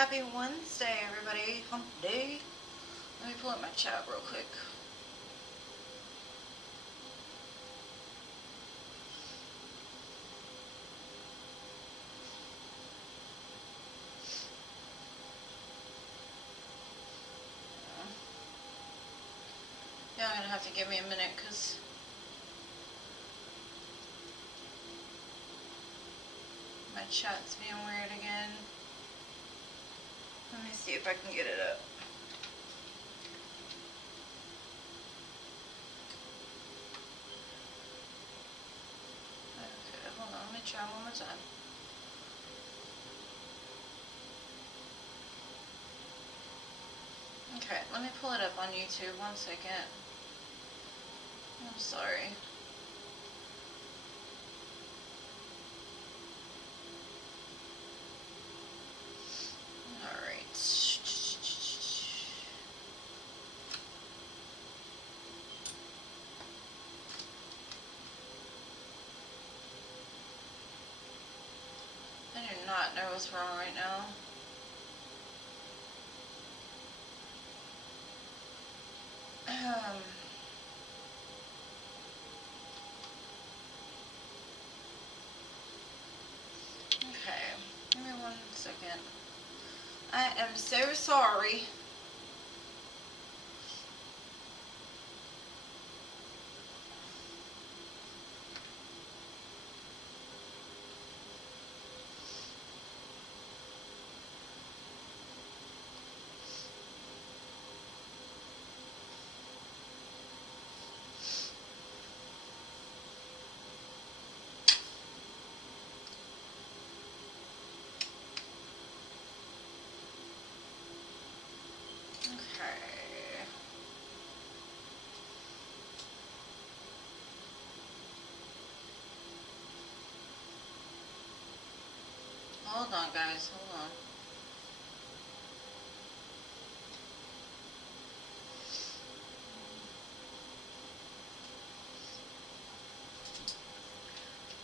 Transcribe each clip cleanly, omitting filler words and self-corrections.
Happy Wednesday, everybody. Hump day. Let me pull up my chat real quick. Yeah, I'm gonna have to give me a minute because my chat's being weird again. Let me see if I can get it up. Okay, hold on. Let me try one more time. Okay, let me pull it up on YouTube. 1 second. I'm sorry. Alright. I do not know what's wrong right now. Okay, give me 1 second. I am so sorry. Okay. Hold on, guys. Hold on.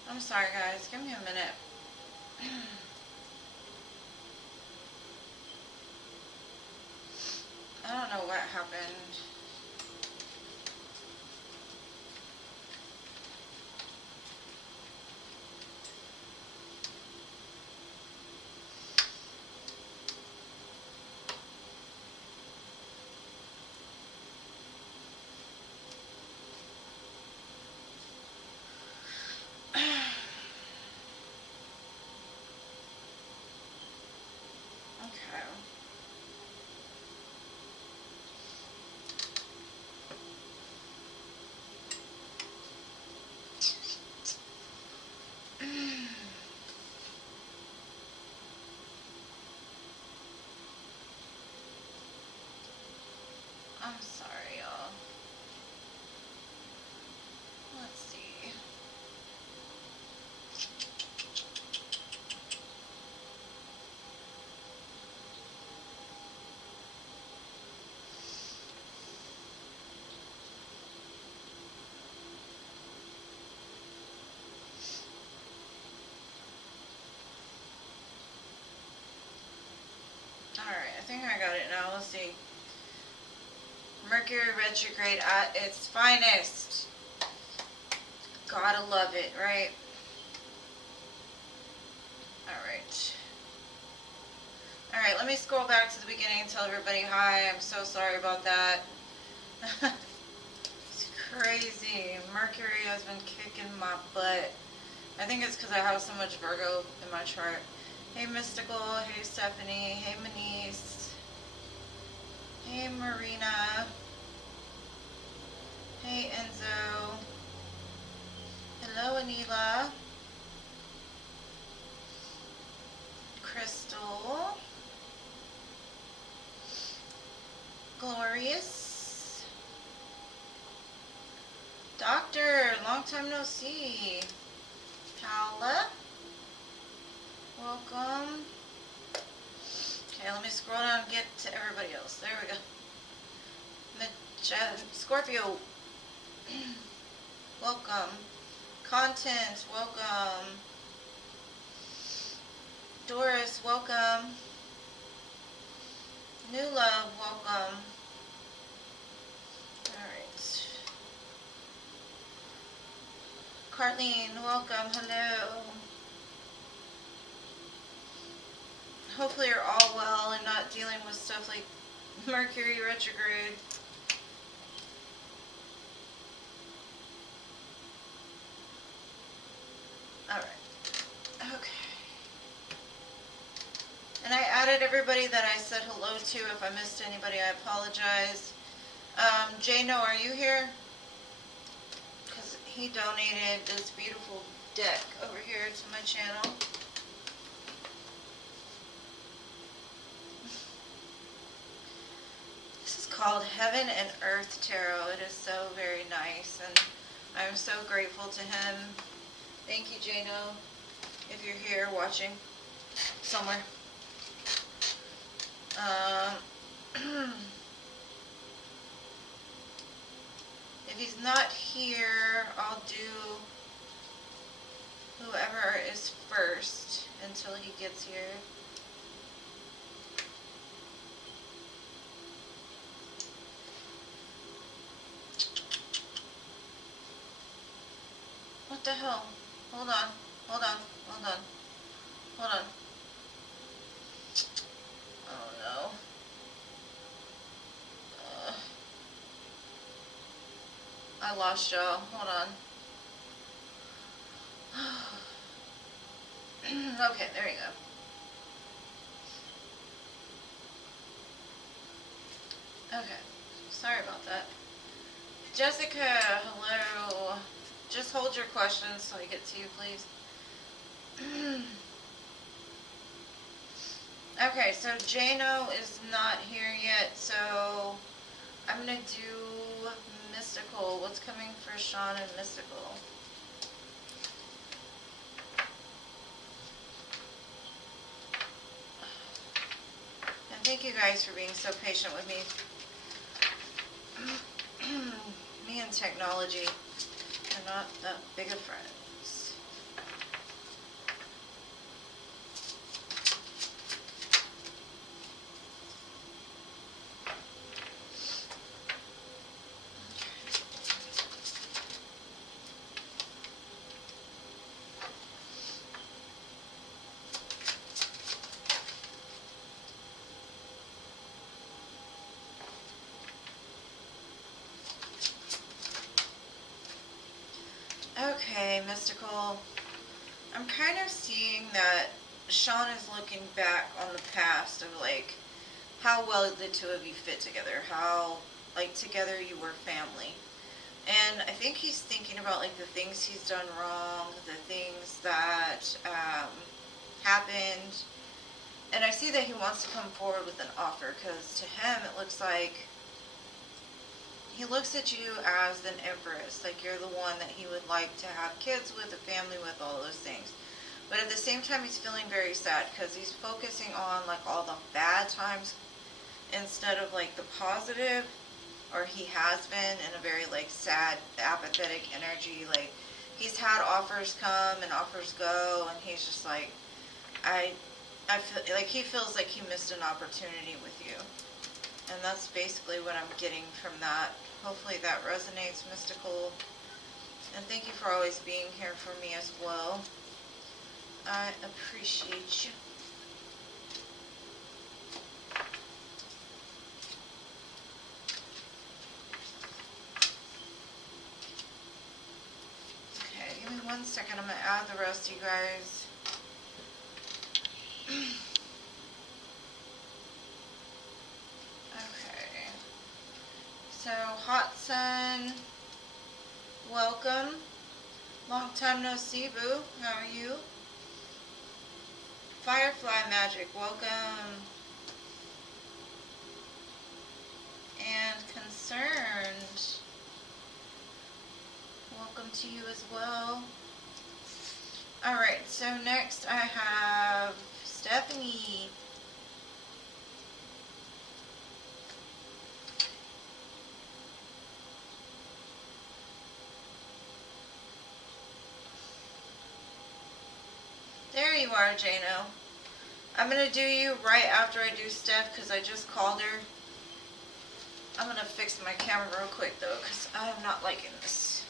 I'm sorry, guys. Give me a minute. I don't know what happened. Okay. I'm sorry, y'all. Let's see. Alright, I think I got it now. Let's see. Mercury retrograde at its finest. Gotta love it, right? Alright. Alright, let me scroll back to the beginning and tell everybody hi. I'm so sorry about that. It's crazy. Mercury has been kicking my butt. I think it's because I have so much Virgo in my chart. Hey Mystical, hey Stephanie, hey Manice, hey Marina, hey Enzo, hello Anila, Crystal, Glorious, Doctor, long time no see, Paula, welcome. Okay, let me scroll down and get to everybody else. There we go. Scorpio, welcome. Content, welcome. Doris, welcome. Carlene, welcome. Hello. Hopefully you're all well and not dealing with stuff like Mercury retrograde. Alright. Okay. And I added everybody that I said hello to. If I missed anybody, I apologize. Jano, are you here? Because he donated this beautiful deck over here to my channel. This is called Heaven and Earth Tarot. It is so very nice, and I'm so grateful to him. Thank you, Jano, if you're here watching somewhere. If he's not here, I'll do whoever is first until he gets here. What the hell? Hold on, hold on, hold on, hold on. Oh no. I lost y'all. Hold on. Okay, there you go. Okay, sorry about that. Jessica, hello. Just hold your questions so I get to you, please. Okay, so Jano is not here yet, so I'm going to do Mystical. What's coming for Sean and Mystical? And thank you guys for being so patient with me. Me and technology are not that big of friends. Okay, Mystical. I'm kind of seeing that Sean is looking back on the past of like how well the two of you fit together, how like together you were family. And I think he's thinking about like the things he's done wrong, the things that happened. And I see that he wants to come forward with an offer because to him it looks like he looks at you as an empress, like you're the one that he would like to have kids with, a family with, all those things. But at the same time, he's feeling very sad because he's focusing on like all the bad times instead of like the positive, or he has been in a very like sad, apathetic energy. Like he's had offers come and offers go, and he's just like, I feel like he feels like he missed an opportunity with you. And that's basically what I'm getting from that. Hopefully that resonates, Mystical. And thank you for always being here for me as well. I appreciate you. Okay, give me 1 second. I'm going to add the rest of you guys. So, Hot Sun, welcome. Long time no see, boo. How are you? Firefly Magic, welcome. And Concerned, welcome to you as well. Alright, so next I have Stephanie. There you are, Jano. I'm going to do you right after I do Steph because I just called her. I'm going to fix my camera real quick though because I am not liking this.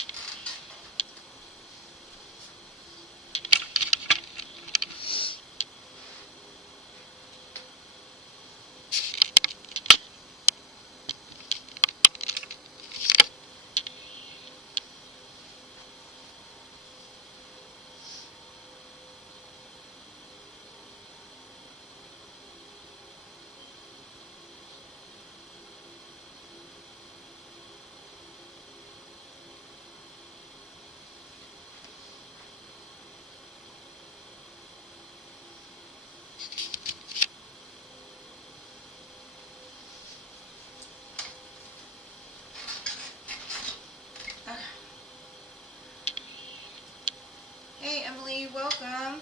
welcome.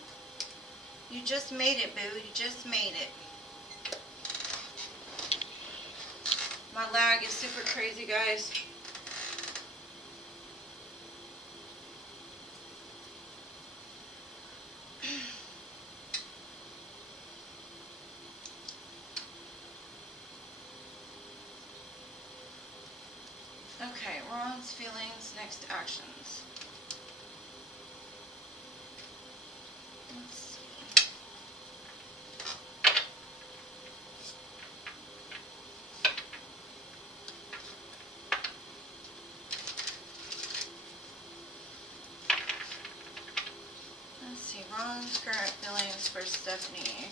You just made it, boo. You just made it. My lag is super crazy, guys. Okay, Ron's feelings, next actions. Let's see. Let's see, Ron's current feelings for Stephanie.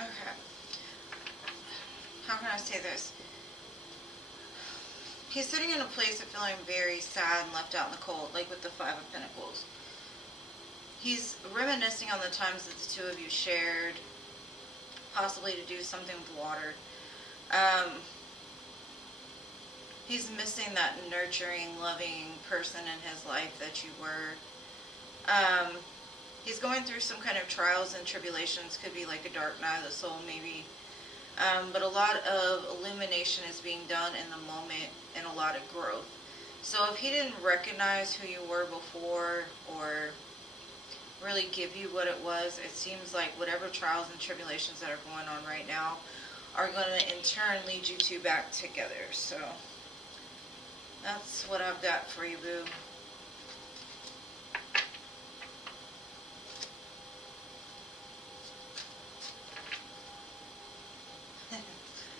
Okay. How can I say this? He's sitting in a place of feeling very sad and left out in the cold, like with the Five of Pentacles. He's reminiscing on the times that the two of you shared, possibly to do something with water. He's missing that nurturing, loving person in his life that you were. He's going through some kind of trials and tribulations. Could be like a dark night of the soul, maybe. But a lot of illumination is being done in the moment and a lot of growth. So if he didn't recognize who you were before or really give you what it was, it seems like whatever trials and tribulations that are going on right now are going to in turn lead you two back together. So that's what I've got for you, boo.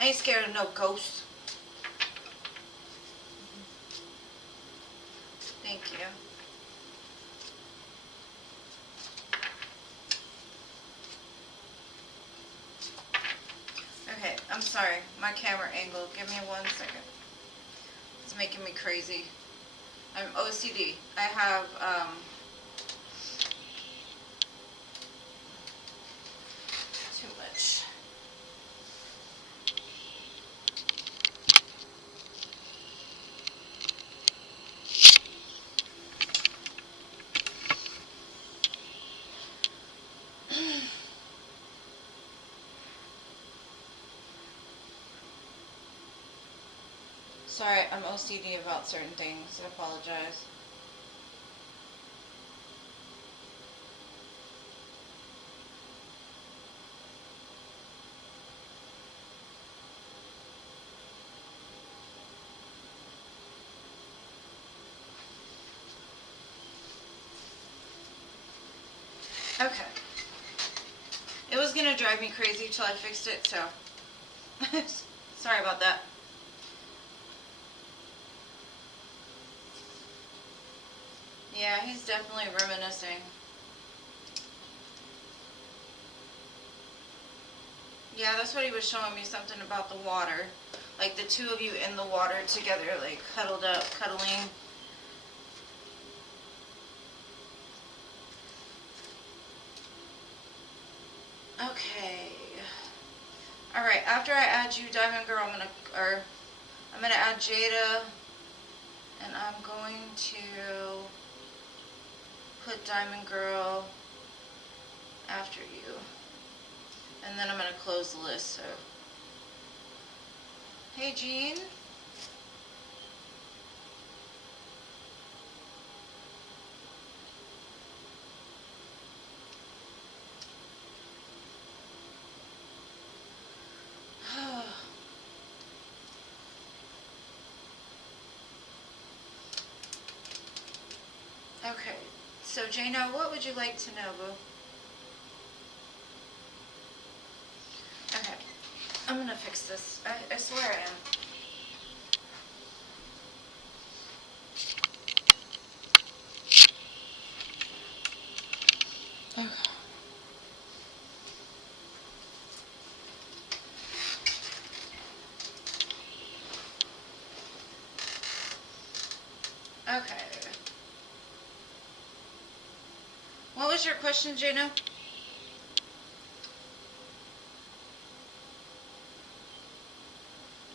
I ain't scared of no ghosts. Thank you. Okay, I'm sorry. My camera angle. Give me 1 second. It's making me crazy. I'm OCD. I have, too much. Sorry, I'm OCD about certain things. I apologize. Okay. It was gonna drive me crazy till I fixed it, so sorry about that. Yeah, he's definitely reminiscing. Yeah, that's what he was showing me, something about the water. Like the two of you in the water together, like cuddled up, cuddling. Okay. Alright, after I add you, Diamond Girl, I'm gonna add Jada, and I'm going to put Diamond Girl after you. And then I'm going to close the list, so. Hey, Jean. Okay, so Jana, what would you like to know, boo? Okay, I'm gonna fix this. I swear I am. Okay. Okay. What was your question, Jana?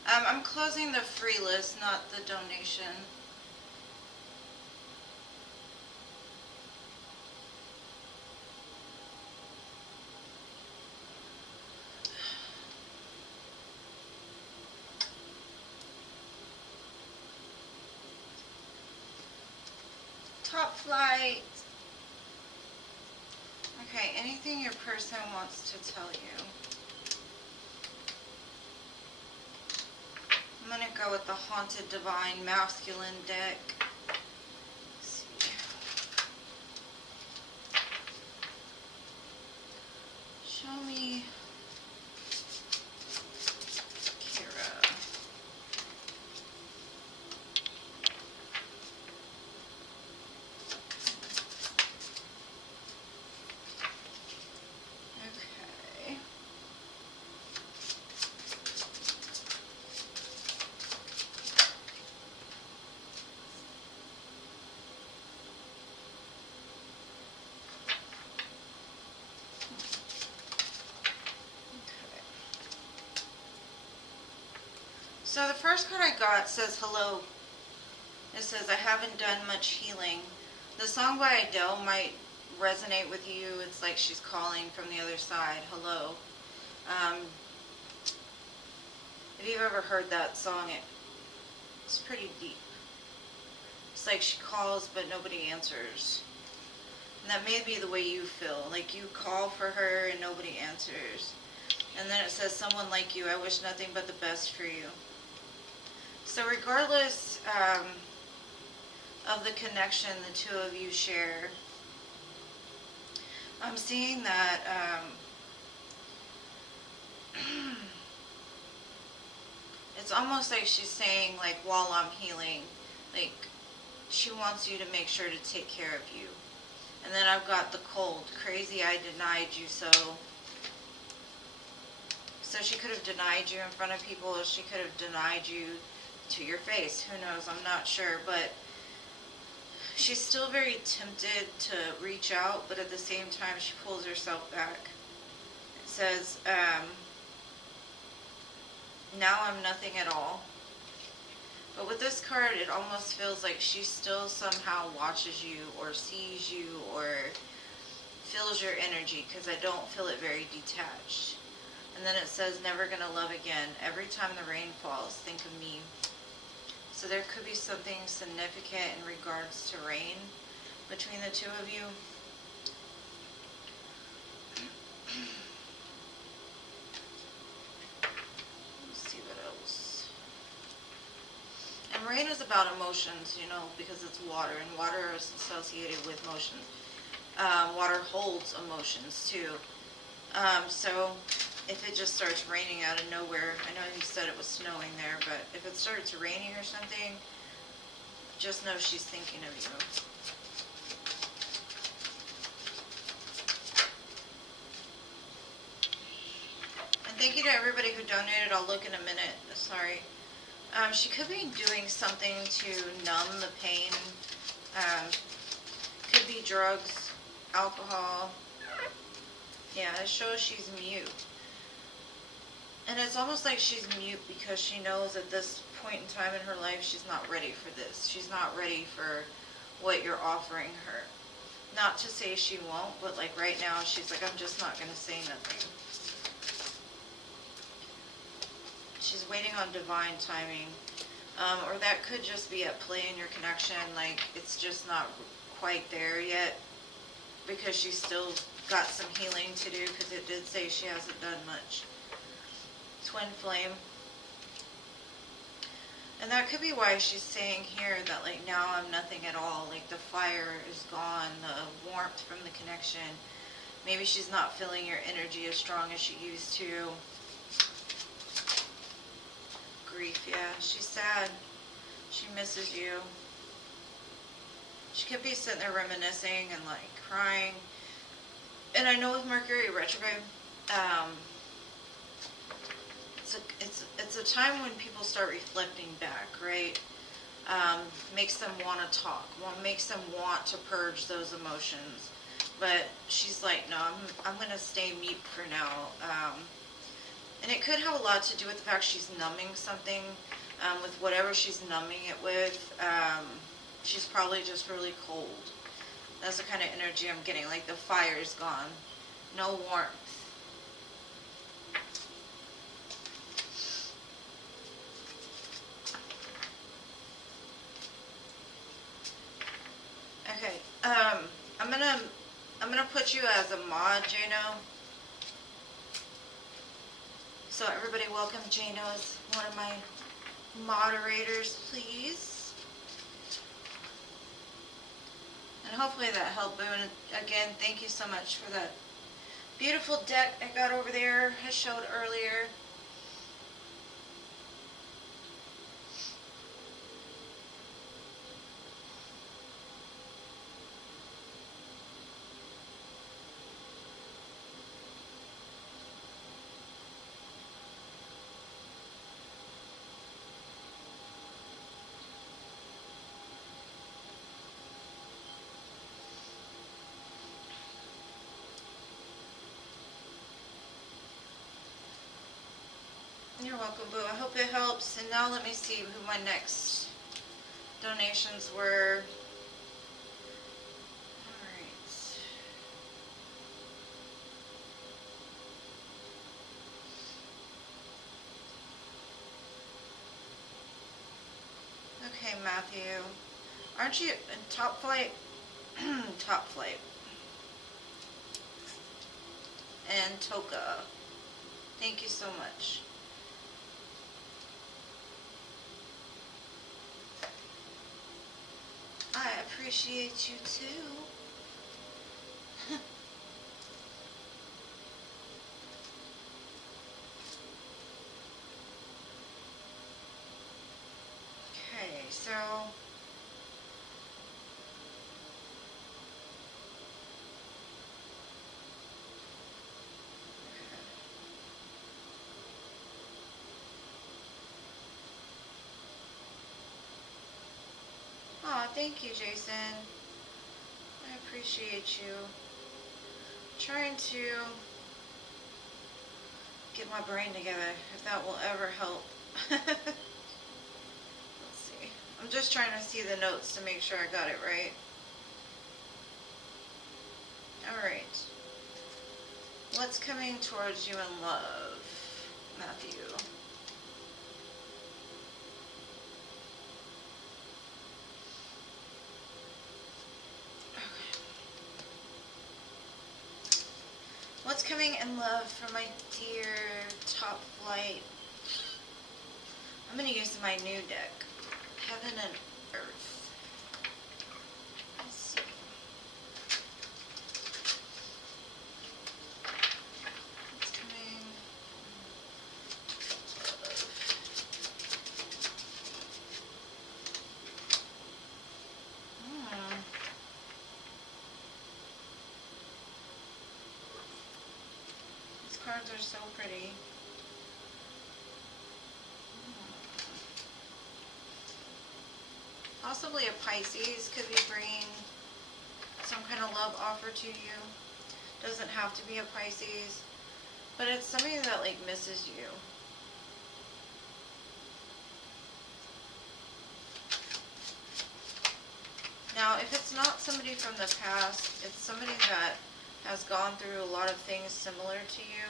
I'm closing the free list, not the donation. Top flight. Okay, anything your person wants to tell you. I'm going to go with the Haunted Divine Masculine deck. Let's see. Show me Kira. Okay. So the first card I got says hello. It says, I haven't done much healing. The song by Adele might resonate with you. It's like she's calling from the other side. Hello. If you've ever heard that song, it's pretty deep. It's like she calls but nobody answers. And that may be the way you feel. Like you call for her and nobody answers. And then it says, someone like you, I wish nothing but the best for you. So regardless of the connection the two of you share, I'm seeing that it's almost like she's saying, like, while I'm healing, like, she wants you to make sure to take care of you. And then I've got the cold. Crazy, I denied you so. So she could have denied you in front of people, or she could have denied you to your face. Who knows? I'm not sure. But she's still very tempted to reach out, but at the same time, she pulls herself back. It says, now I'm nothing at all. But with this card, it almost feels like she still somehow watches you or sees you or feels your energy, because I don't feel it very detached. And then it says, never gonna love again. Every time the rain falls, think of me. So there could be something significant in regards to rain between the two of you. Let's see what else. And rain is about emotions, you know, because it's water, and water is associated with motion. Water holds emotions too. So if it just starts raining out of nowhere, I know you said it was snowing there, but if it starts raining or something, just know she's thinking of you. And thank you to everybody who donated. I'll look in a minute. Sorry. She could be doing something to numb the pain. Could be drugs, alcohol. Yeah, it shows she's mute. And it's almost like she's mute because she knows at this point in time in her life she's not ready for this. She's not ready for what you're offering her. Not to say she won't, but like right now she's like, I'm just not going to say nothing. She's waiting on divine timing. Or that could just be at play in your connection, like it's just not quite there yet because she's still got some healing to do, because it did say she hasn't done much. Twinflame. And that could be why she's saying here that like now I'm nothing at all, like the fire is gone, the warmth from the connection. Maybe she's not feeling your energy as strong as she used to. Grief, yeah, she's sad. She misses you. She could be sitting there reminiscing and like crying. And I know with Mercury retrograde, it's a time when people start reflecting back, right? makes them want to talk, makes them want to purge those emotions. But she's like, no, I'm going to stay mute for now. And it could have a lot to do with the fact she's numbing something, with whatever she's numbing it with. She's probably just really cold. That's the kind of energy I'm getting, like the fire's gone. No warmth. Okay, I'm gonna put you as a mod, Jano. So everybody welcome Jano as one of my moderators, please. And hopefully that helped, Boo. And again, thank you so much for that beautiful deck I got over there, I showed earlier. You're welcome, Boo. I hope it helps. And now let me see who my next donations were. Alright. Okay, Matthew. Aren't you in Top Flight? Top Flight. And Toka. Thank you so much. I appreciate you too. Okay, so aw, thank you, Jason. I appreciate you. Trying to get my brain together, if that will ever help. Let's see. I'm just trying to see the notes to make sure I got it right. Alright. What's coming towards you in love, Matthew? What's coming in love for my dear Top Flight? I'm going to use my new deck, Heaven and Earth. Let's see. What's coming? These cards are so pretty. Possibly a Pisces could be bringing some kind of love offer to you. Doesn't have to be a Pisces, but it's somebody that like misses you. Now, if it's not somebody from the past, it's somebody that has gone through a lot of things similar to you.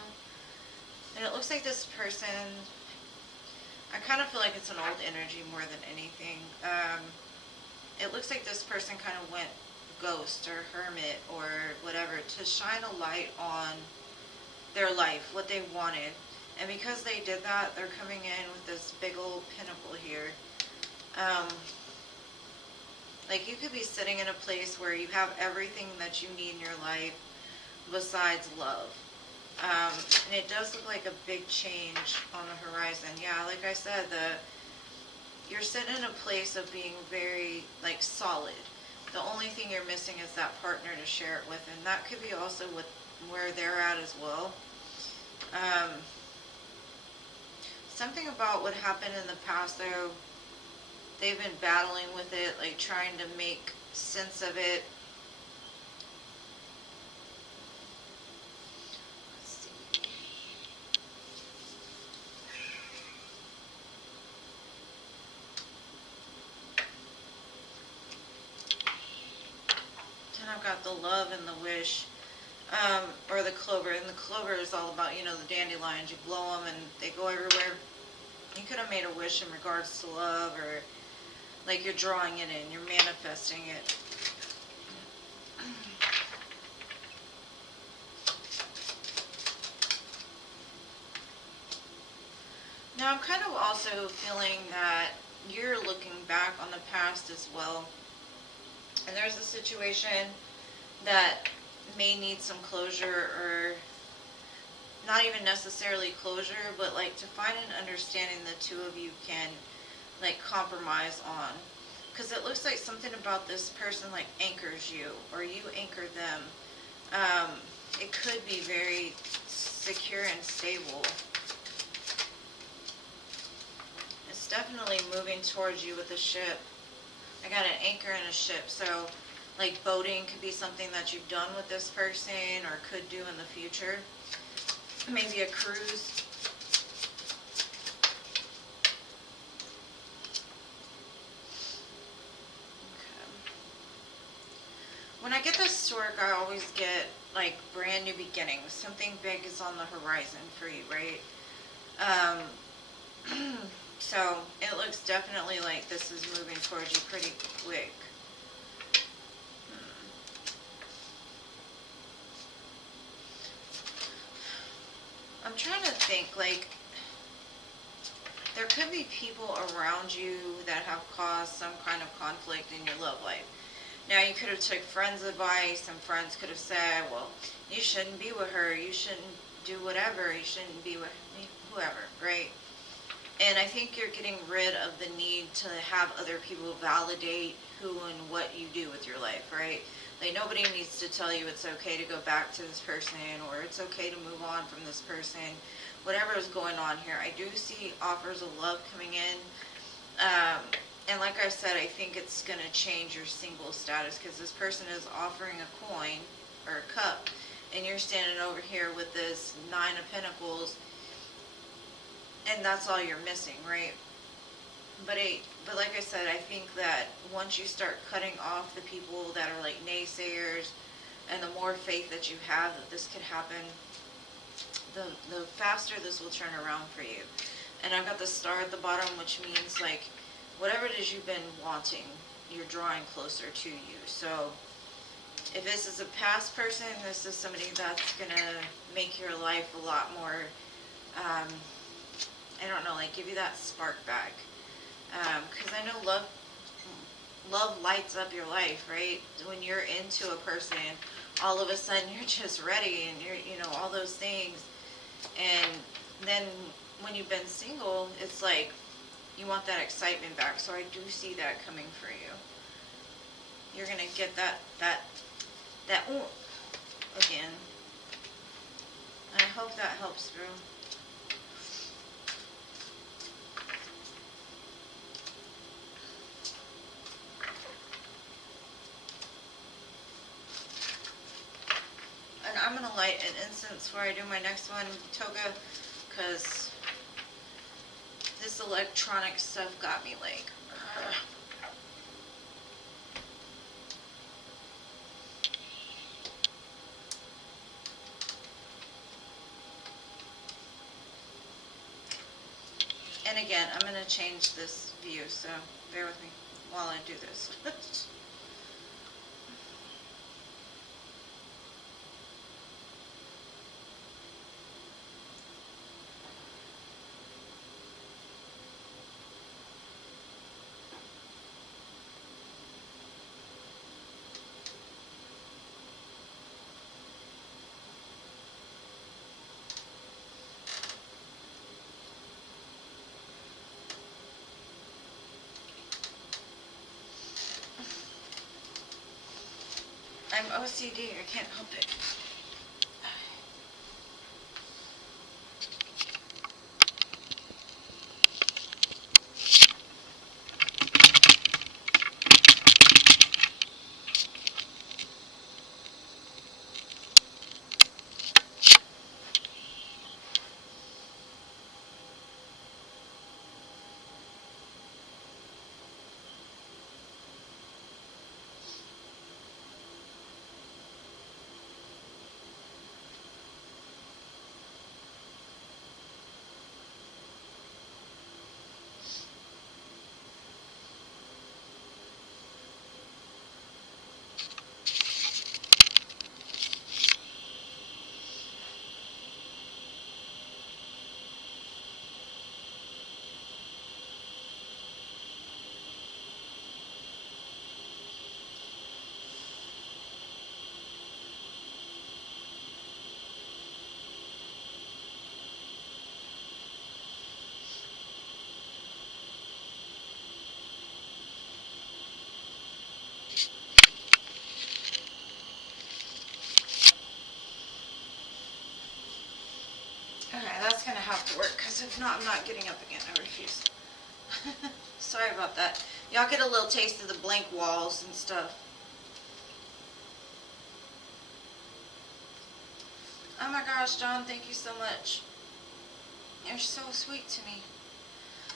And it looks like this person, I kind of feel like it's an old energy more than anything. It looks like this person kind of went ghost or hermit or whatever to shine a light on their life, what they wanted. And because they did that, they're coming in with this big old pinnacle here. Like you could be sitting in a place where you have everything that you need in your life besides love. And it does look like a big change on the horizon. Yeah, like I said, you're sitting in a place of being very like solid. The only thing you're missing is that partner to share it with, and that could be also with where they're at as well. Something about what happened in the past though, they've been battling with it, like trying to make sense of it. Let's see. Then I've got the love and the wish. Or the clover, and the clover is all about, you know, the dandelions. You blow them and they go everywhere. You could have made a wish in regards to love, or like you're drawing it in, you're manifesting it. Now I'm kind of also feeling that you're looking back on the past as well, and there's a situation that may need some closure, or not even necessarily closure, but like to find an understanding the two of you can like compromise on. Because it looks like something about this person like anchors you, or you anchor them. It could be very secure and stable. It's definitely moving towards you with a ship. I got an anchor and a ship, so like boating could be something that you've done with this person or could do in the future. Maybe a cruise. Okay. When I get this stork, I always get like brand new beginnings. Something big is on the horizon for you, right? So it looks definitely like this is moving towards you pretty quick. I'm trying to think, like, there could be people around you that have caused some kind of conflict in your love life. Now, you could have took friends' advice, and friends could have said, well, you shouldn't be with her, you shouldn't do whatever, you shouldn't be with whoever, right? And I think you're getting rid of the need to have other people validate who and what you do with your life, right? Like, nobody needs to tell you it's okay to go back to this person, or it's okay to move on from this person. Whatever is going on here, I do see offers of love coming in. And like I said, I think it's going to change your single status, because this person is offering a coin or a cup, and you're standing over here with this Nine of Pentacles, and that's all you're missing, right? But like I said, I think that once you start cutting off the people that are like naysayers, and the more faith that you have that this could happen, the faster this will turn around for you. And I've got the star at the bottom, which means like whatever it is you've been wanting, you're drawing closer to you. So if this is a past person, this is somebody that's going to make your life a lot more, I don't know, like give you that spark back. Because I know love lights up your life, right? When you're into a person, all of a sudden you're just ready, and you're, you know, all those things. And then when you've been single, it's like you want that excitement back. So I do see that coming for you. You're gonna get that ooh, again. And I hope that helps through. And I'm gonna light an incense before I do my next one, Toga, because this electronic stuff got me like, ugh. And again, I'm going to change this view, so bear with me while I do this. I'm OCD, I can't help it. that's gonna have to work, because if not, I'm not getting up again. I refuse. Sorry about that. Y'all get a little taste of the blank walls and stuff. Oh my gosh, John, thank you so much. You're so sweet to me.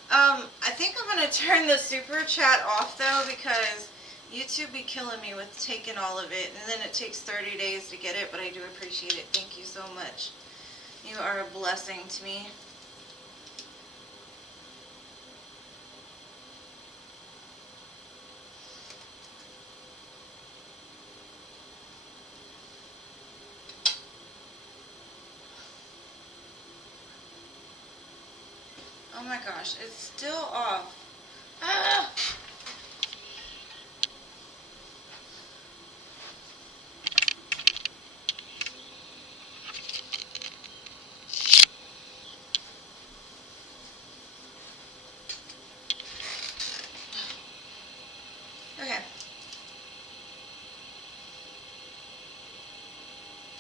I think I'm going to turn the super chat off though, because YouTube be killing me with taking all of it, and then it takes 30 days to get it, but I do appreciate it. Thank you so much. You are a blessing to me. Oh my gosh, it's still off. Ah! Okay.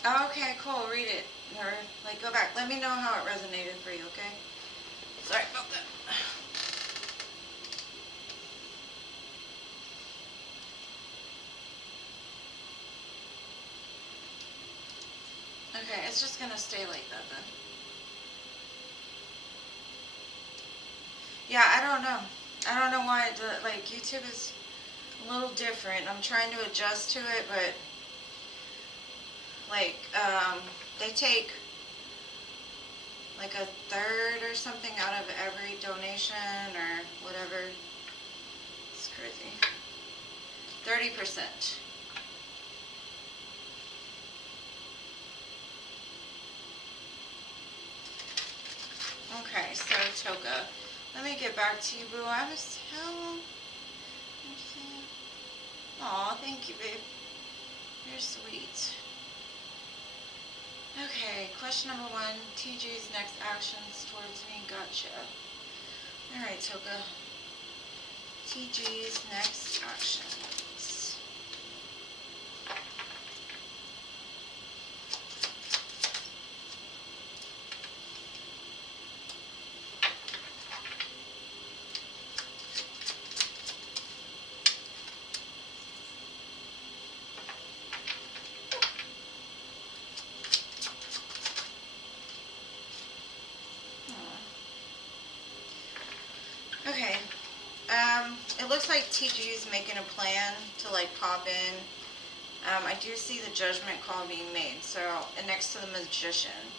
Okay, cool. Read it. Or, like, go back. Let me know how it resonated for you, okay? Sorry about that. Okay, it's just gonna stay like that then. Yeah, I don't know. I don't know why, like, YouTube is a little different. I'm trying to adjust to it, but, like, they take, like, a third or something out of every donation or whatever. It's crazy. 30%. Okay, so Toka, let me get back to you, boo. I was telling. Aw, thank you, babe. You're sweet. Okay, question number 1. TG's next actions towards me. Gotcha. Alright, Toka. TG's next actions. Okay, it looks like TG is making a plan to like pop in. I do see the judgment call being made, so, and next to the magician.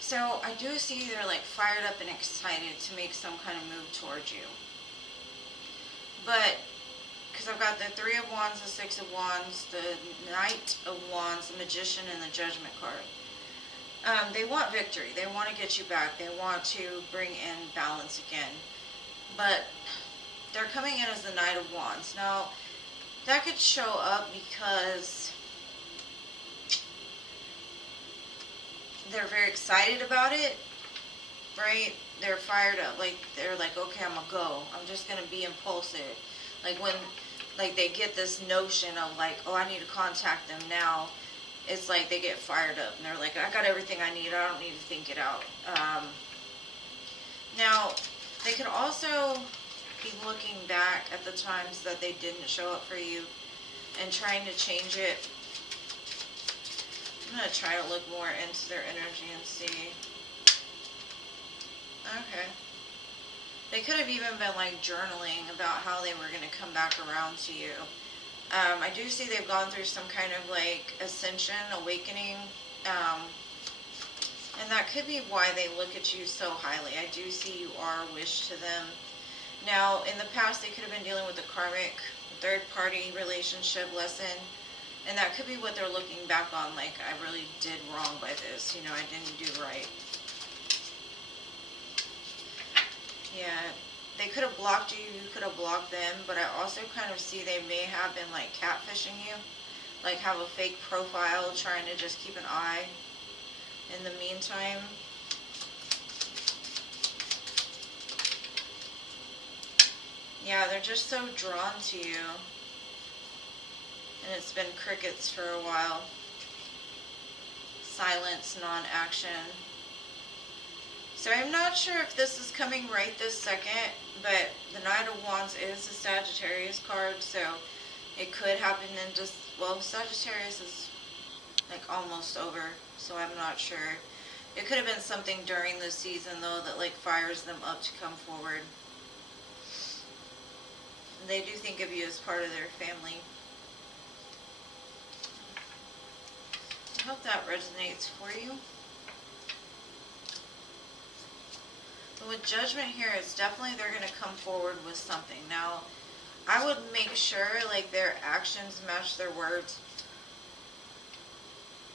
So I do see they're like fired up and excited to make some kind of move towards you. But, because I've got the 3 of Wands, the 6 of Wands, the Knight of Wands, the Magician, and the Judgment card. They want victory. They want to get you back. They want to bring in balance again. But they're coming in as the Knight of Wands. Now, that could show up because they're very excited about it, right? They're fired up. Like, they're like, okay, I'm going to go. I'm just going to be impulsive. Like, when, like, they get this notion of, like, oh, I need to contact them now. It's like they get fired up. And they're like, I got everything I need. I don't need to think it out. Now, they could also be looking back at the times that they didn't show up for you and trying to change it. I'm going to try to look more into their energy and see. Okay. They could have even been like journaling about how they were going to come back around to you. I do see they've gone through some kind of like ascension, awakening, and that could be why they look at you so highly. I do see you are a wish to them. Now, in the past, they could have been dealing with a karmic, third-party relationship lesson, and that could be what they're looking back on, like, I really did wrong by this, you know, I didn't do right. Yeah, they could have blocked you, you could have blocked them, but I also kind of see they may have been, like, catfishing you, like, have a fake profile, trying to just keep an eye in the meantime. Yeah, they're just so drawn to you. And it's been crickets for a while. Silence, non-action. So I'm not sure if this is coming right this second, but the Knight of Wands is a Sagittarius card, so it could happen in just, well, Sagittarius is like almost over, so I'm not sure. It could have been something during the season though that like fires them up to come forward. They do think of you as part of their family. I hope that resonates for you. But with Judgment here, it's definitely they're going to come forward with something. Now, I would make sure like their actions match their words.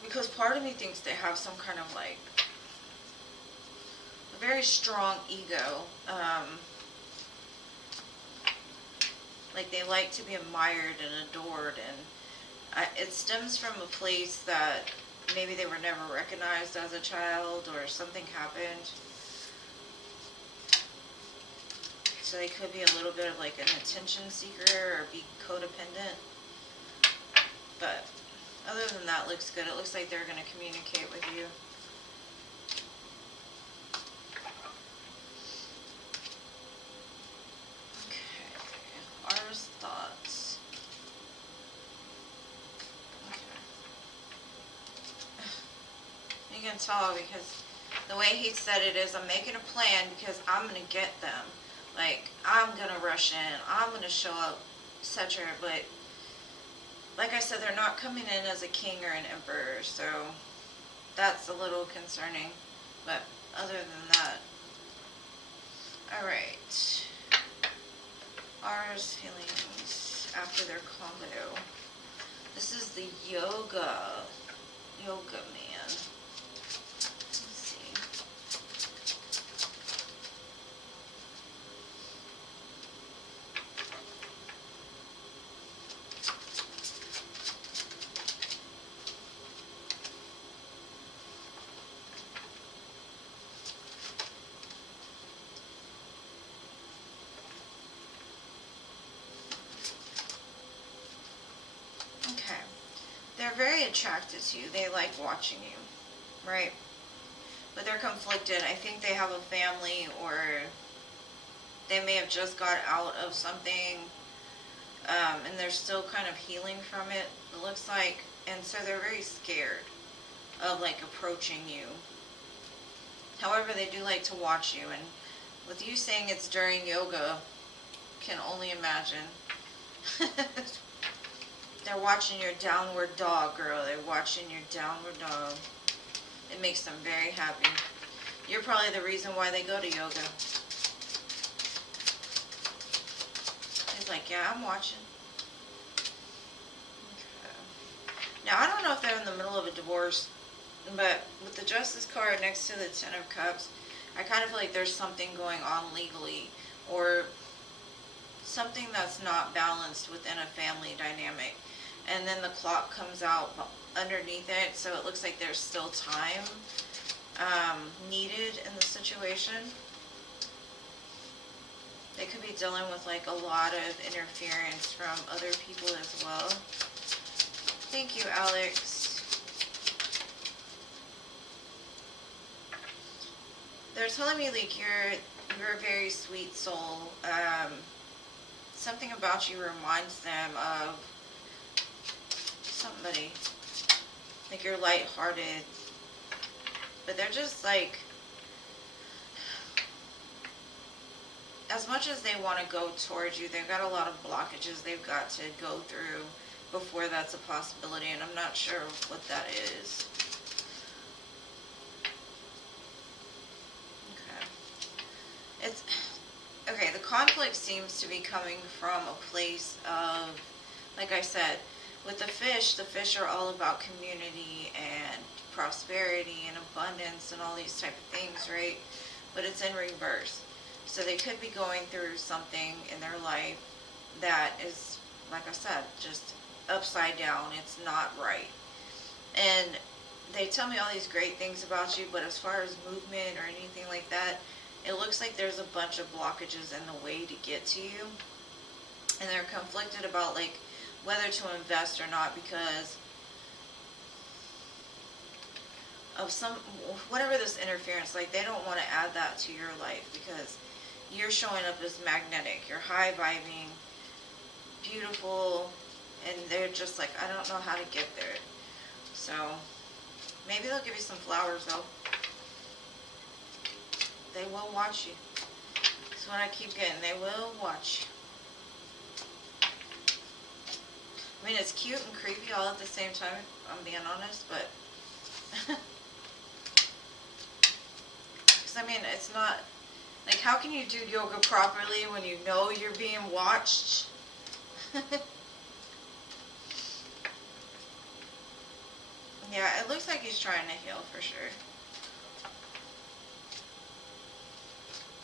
Because part of me thinks they have some kind of like a very strong ego. Like they like to be admired and adored, and it stems from a place that maybe they were never recognized as a child or something happened. So they could be a little bit of like an attention seeker or be codependent. But other than that, looks good. It looks like they're going to communicate with you. Thoughts. Okay. You can tell because the way he said it is, I'm making a plan because I'm going to get them. Like, I'm going to rush in. I'm going to show up, etc. But, like I said, they're not coming in as a king or an emperor. So, that's a little concerning. But, other than that. Alright. Aura's feelings after their combo. This is the yoga man. Let's see. They're very attracted to you. They like watching you, right? But they're conflicted. I think they have a family, or they may have just got out of something, and they're still kind of healing from it, it looks like. And so they're very scared of like approaching you. However, they do like to watch you. And with you saying it's during yoga, can only imagine. They're watching your downward dog, girl. They're watching your downward dog. It makes them very happy. You're probably the reason why they go to yoga. He's like, yeah, I'm watching. Okay. Now, I don't know if they're in the middle of a divorce, but with the Justice card next to the Ten of Cups, I kind of feel like there's something going on legally, or something that's not balanced within a family dynamic. And then the clock comes out underneath it, so it looks like there's still time needed in the situation. They could be dealing with like a lot of interference from other people as well. Thank you, Alex. They're telling me like you're a very sweet soul. Something about you reminds them of somebody. Like you're lighthearted. But they're just like, as much as they want to go towards you, they've got a lot of blockages they've got to go through before that's a possibility, and I'm not sure what that is. Okay. Okay, the conflict seems to be coming from a place of, like I said, with the fish are all about community and prosperity and abundance and all these type of things, right? But it's in reverse. So they could be going through something in their life that is, like I said, just upside down. It's not right. And they tell me all these great things about you, but as far as movement or anything like that, it looks like there's a bunch of blockages in the way to get to you. And they're conflicted about like whether to invest or not, because of some, whatever this interference, like they don't want to add that to your life because you're showing up as magnetic, you're high vibing, beautiful, and they're just like, I don't know how to get there. So maybe they'll give you some flowers though. They will watch you. That's what I keep getting. They will watch you. I mean, it's cute and creepy all at the same time, if I'm being honest, but because I mean, it's not like, how can you do yoga properly when you know you're being watched? Yeah, it looks like he's trying to heal for sure.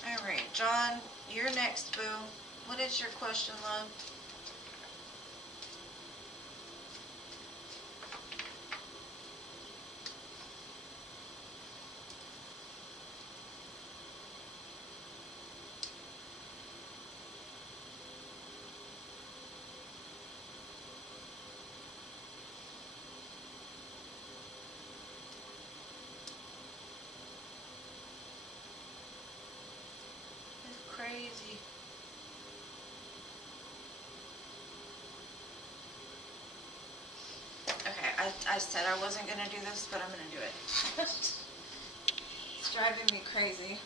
Alright, John, you're next, boo. What is your question, love? It's crazy. Okay, I said I wasn't going to do this, but I'm going to do it. It's driving me crazy.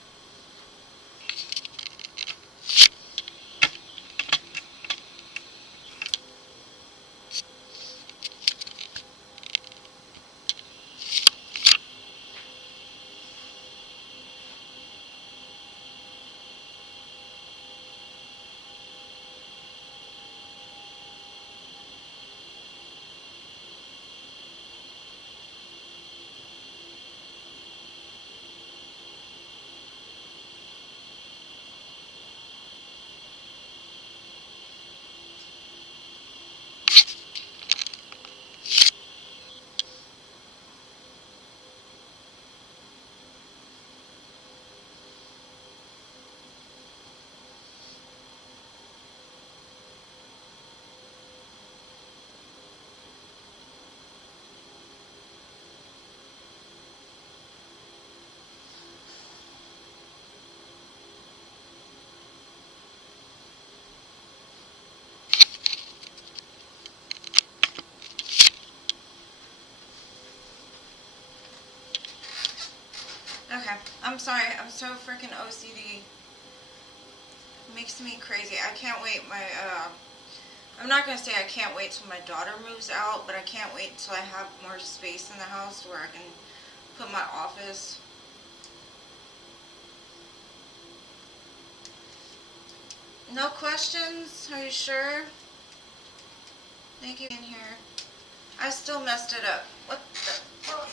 Okay, I'm sorry. I'm so freaking OCD. It makes me crazy. I can't wait. I'm not going to say I can't wait till my daughter moves out, but I can't wait until I have more space in the house where I can put my office. No questions? Are you sure? Thank you for being here. I still messed it up. What the? Oh.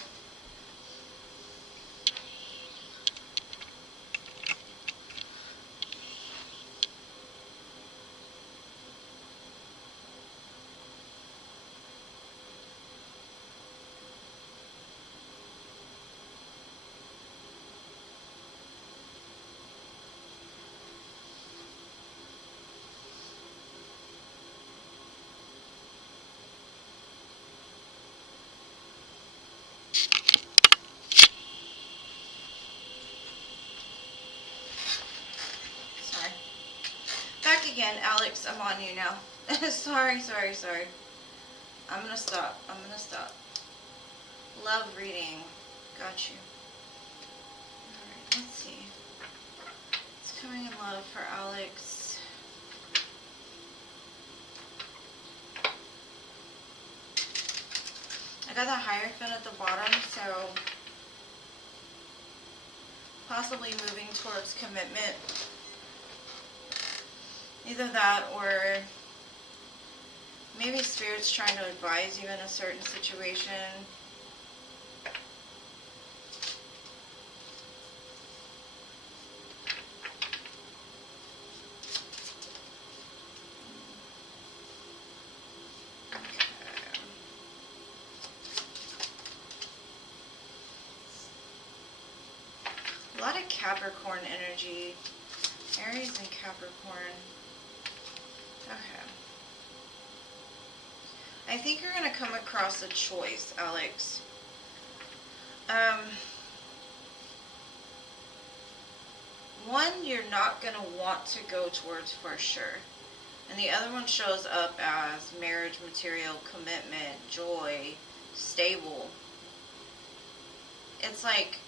Sorry. Back again, Alex. I'm on you now. Sorry. I'm gonna stop. Love reading. Got you. Alright, let's see. It's coming in love for Alex. I got the Hierophant at the bottom, so possibly moving towards commitment. Either that or maybe Spirit's trying to advise you in a certain situation. A lot of Capricorn energy. Aries and Capricorn. Okay. I think you're going to come across a choice, Alex. Um, one you're not going to want to go towards for sure. And the other one shows up as marriage material, commitment, joy, stable. It's like,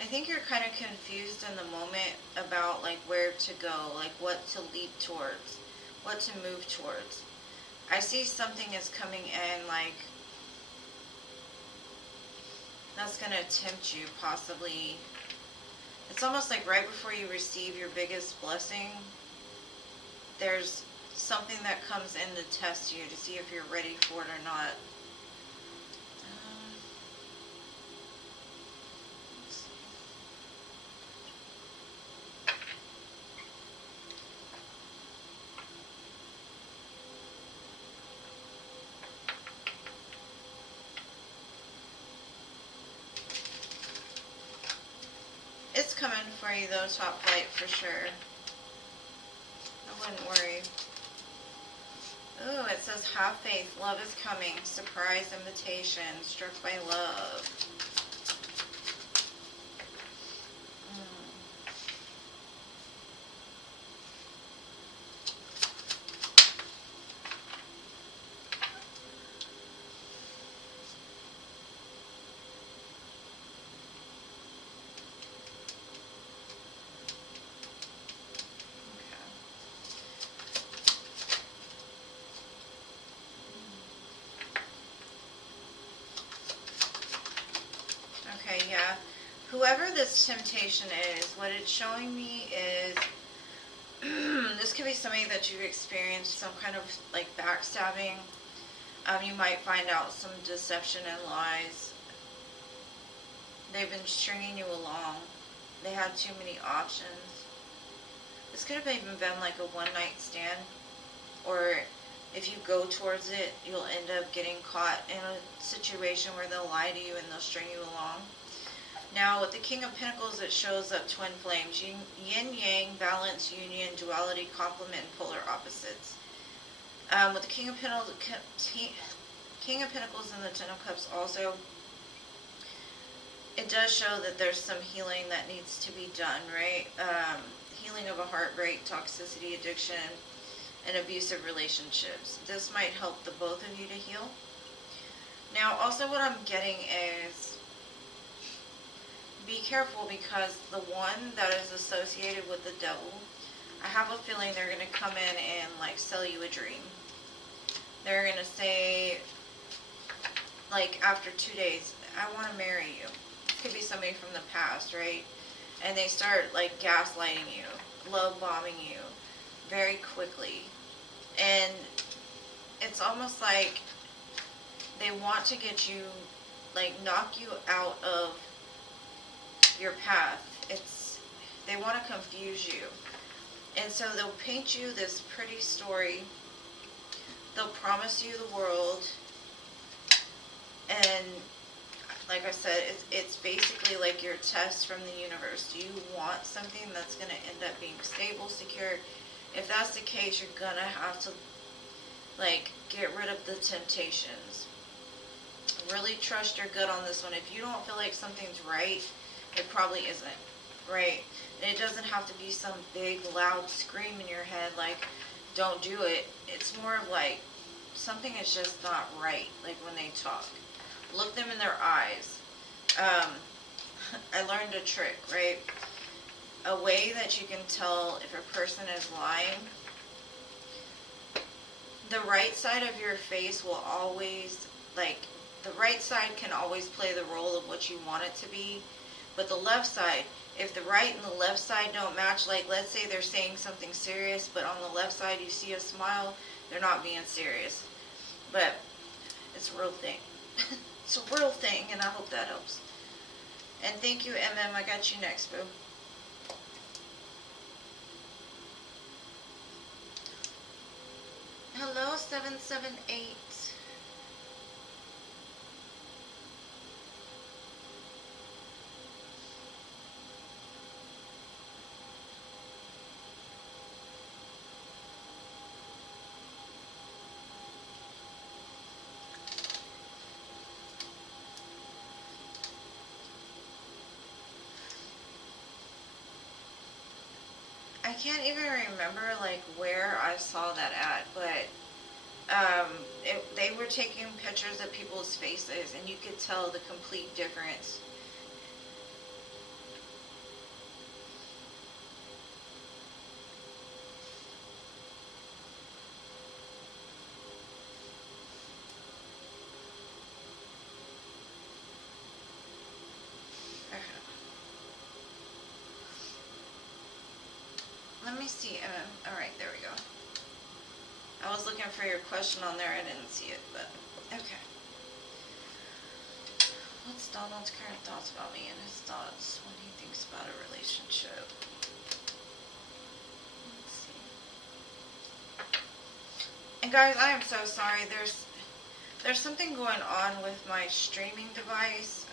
I think you're kind of confused in the moment about like where to go, like what to leap towards, what to move towards. I see something is coming in like that's going to tempt you possibly. It's almost like right before you receive your biggest blessing, there's something that comes in to test you to see if you're ready for it or not. It's coming for you though, top flight, for sure. I wouldn't worry. Ooh, it says have faith, love is coming, surprise invitation, struck by love. Okay, yeah. Whoever this temptation is, what it's showing me is this could be something that you've experienced, some kind of like backstabbing. You might find out some deception and lies. They've been stringing you along. They had too many options. This could have even been like a one-night stand, or if you go towards it, you'll end up getting caught in a situation where they'll lie to you and they'll string you along. Now, with the King of Pentacles, it shows up twin flames. Yin, yang, balance, union, duality, complement, and polar opposites. With the King of Pentacles and the Ten of Cups also, it does show that there's some healing that needs to be done, right? Healing of a heartbreak, toxicity, addiction, and abusive relationships. This might help the both of you to heal. Now, also what I'm getting is be careful, because the one that is associated with the devil, I have a feeling they're going to come in and like sell you a dream. They're going to say, like after 2 days, I want to marry you. Could be somebody from the past, right? And they start like gaslighting you, love bombing you very quickly. And it's almost like they want to get you, like knock you out of your path. They want to confuse you. And so they'll paint you this pretty story. They'll promise you the world. And like I said, it's basically like your test from the universe. Do you want something that's going to end up being stable, secure? If that's the case, you're going to have to like get rid of the temptations. Really trust your gut on this one. If you don't feel like something's right, it probably isn't, right? And it doesn't have to be some big loud scream in your head like don't do it. It's more of like something is just not right, like when they talk. Look them in their eyes. I learned a trick, right? A way that you can tell if a person is lying. The right side of your face will always, like, the right side can always play the role of what you want it to be. But the left side, if the right and the left side don't match, like let's say they're saying something serious, but on the left side you see a smile, they're not being serious. But it's a real thing. It's a real thing, and I hope that helps. And thank you, MM. I got you next, boo. Hello, 778. I can't even remember like where I saw that at, but they were taking pictures of people's faces, and you could tell the complete difference. Let me see. Alright, there we go. I was looking for your question on there. I didn't see it, but okay. What's Donald's current thoughts about me and his thoughts when he thinks about a relationship? Let's see. And guys, I am so sorry. There's something going on with my streaming device.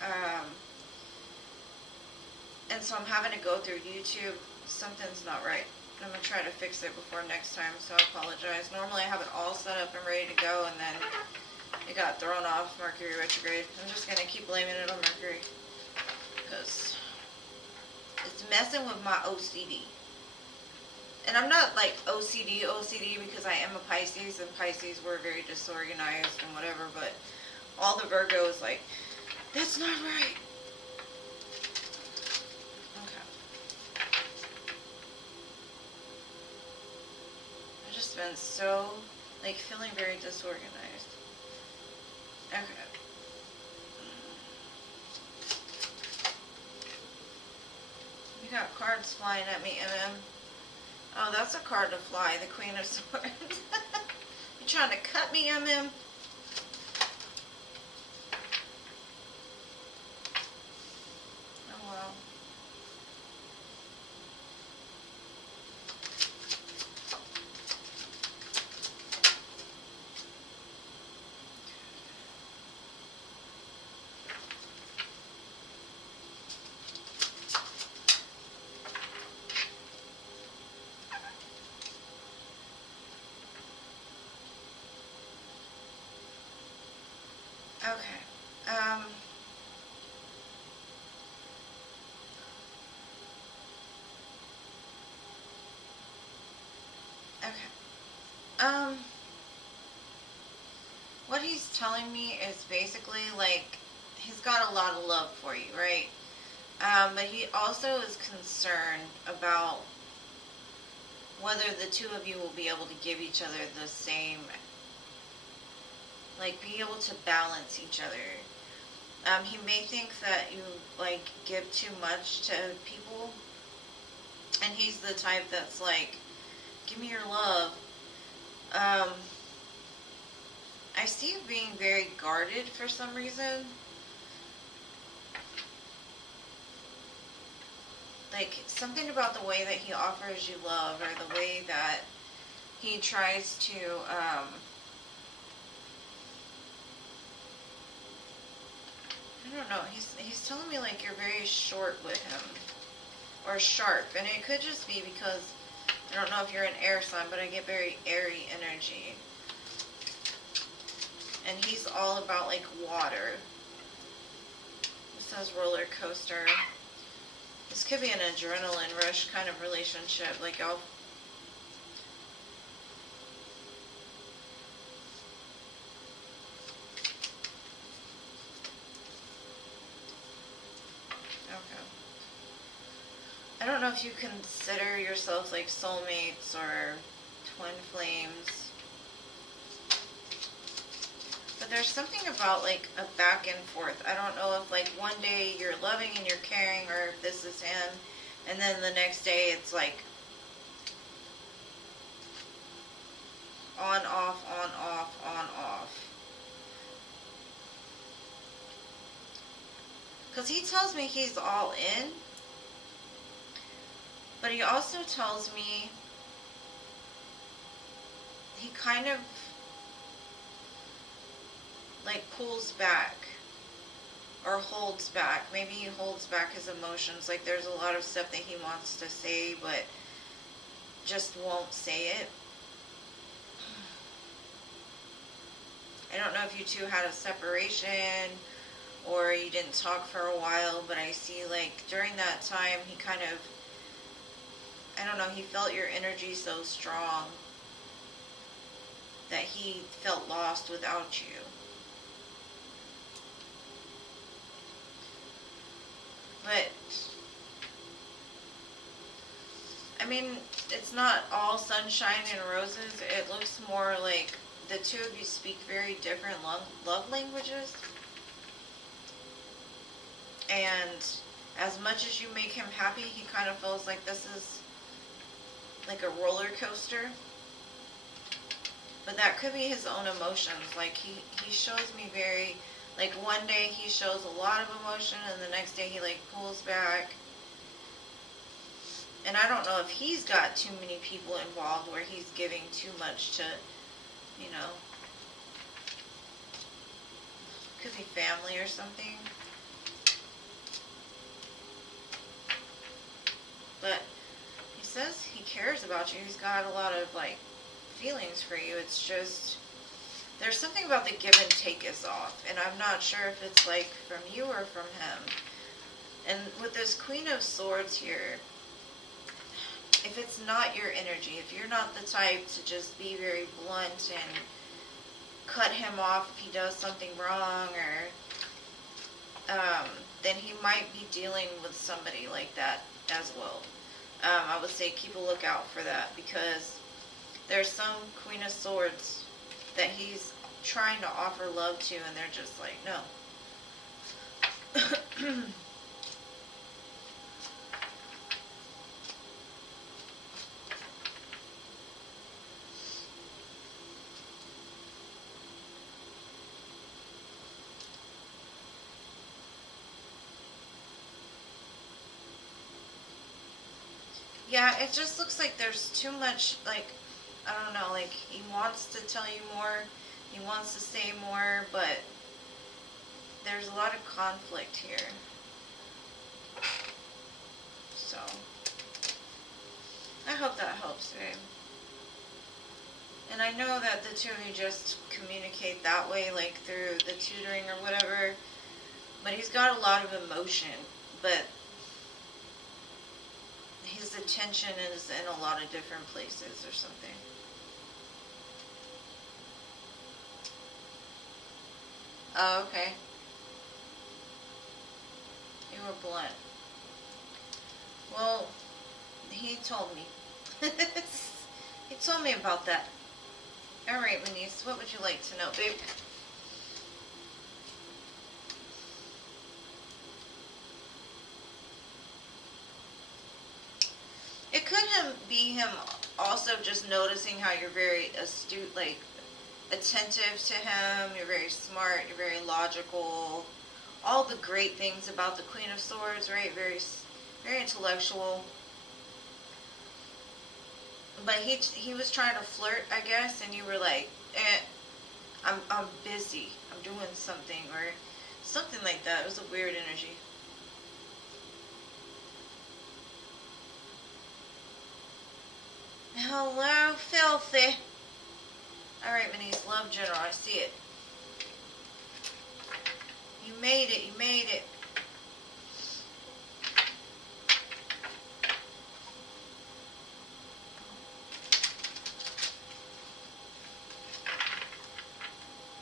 And so I'm having to go through YouTube. Something's not right. I'm going to try to fix it before next time, so I apologize. Normally I have it all set up and ready to go, and then it got thrown off, Mercury retrograde. I'm just going to keep blaming it on Mercury, because it's messing with my OCD. And I'm not like OCD because I am a Pisces, and Pisces were very disorganized and whatever, but all the Virgos like, that's not right. Been so like feeling very disorganized. Okay. You got cards flying at me, MM. Oh, that's a card to fly, the Queen of Swords. You trying to cut me, MM? Oh, wow. Okay. What he's telling me is basically like he's got a lot of love for you, right? But he also is concerned about whether the two of you will be able to give each other the same, like be able to balance each other. He may think that you like give too much to people, and he's the type that's like, give me your love. I see you being very guarded for some reason. Like something about the way that he offers you love, or the way that he tries to I don't know, he's telling me like you're very short with him, or sharp, and it could just be because I don't know if you're an air sign, but I get very airy energy. And he's all about like water. It says roller coaster. This could be an adrenaline rush kind of relationship, like y'all. Okay. I don't know if you consider yourself like soulmates or twin flames. But there's something about like a back and forth. I don't know if like one day you're loving and you're caring, or if this is him, and then the next day it's like on, off, on, off, on, off. Because he tells me he's all in, but he also tells me he kind of like pulls back or holds back. Maybe he holds back his emotions. Like there's a lot of stuff that he wants to say but just won't say it. I don't know if you two had a separation or you didn't talk for a while, but I see like during that time he kind of, I don't know, he felt your energy so strong that he felt lost without you. But, I mean, it's not all sunshine and roses. It looks more like the two of you speak very different love languages. And as much as you make him happy, he kind of feels like this is like a roller coaster. But that could be his own emotions. Like he shows me very, like one day he shows a lot of emotion and the next day he like pulls back. And I don't know if he's got too many people involved where he's giving too much to, you know, could be family or something. But he says he cares about you. He's got a lot of like feelings for you. It's just there's something about the give and take is off, and I'm not sure if it's like from you or from him. And with this Queen of Swords here, if it's not your energy, if you're not the type to just be very blunt and cut him off if he does something wrong, or then he might be dealing with somebody like that as well. I would say keep a lookout for that, because there's some Queen of Swords that he's trying to offer love to and they're just like, no. Yeah, it just looks like there's too much, like, I don't know, like, he wants to tell you more, he wants to say more, but there's a lot of conflict here. So, I hope that helps, babe. And I know that the two of you just communicate that way, like, through the tutoring or whatever, but he's got a lot of emotion, but his attention is in a lot of different places or something. Oh, okay. You were blunt. Well, he told me. He told me about that. Alright, Denise, what would you like to know, babe? It could be him also just noticing how you're very astute, like attentive to him, you're very smart, you're very logical, all the great things about the Queen of Swords, right? Very, very intellectual. But he was trying to flirt, I guess, and you were like, I'm busy, I'm doing something, or something like that. It was a weird energy. Hello, filthy. Alright, Minnie's love general, I see it. You made it, you made it.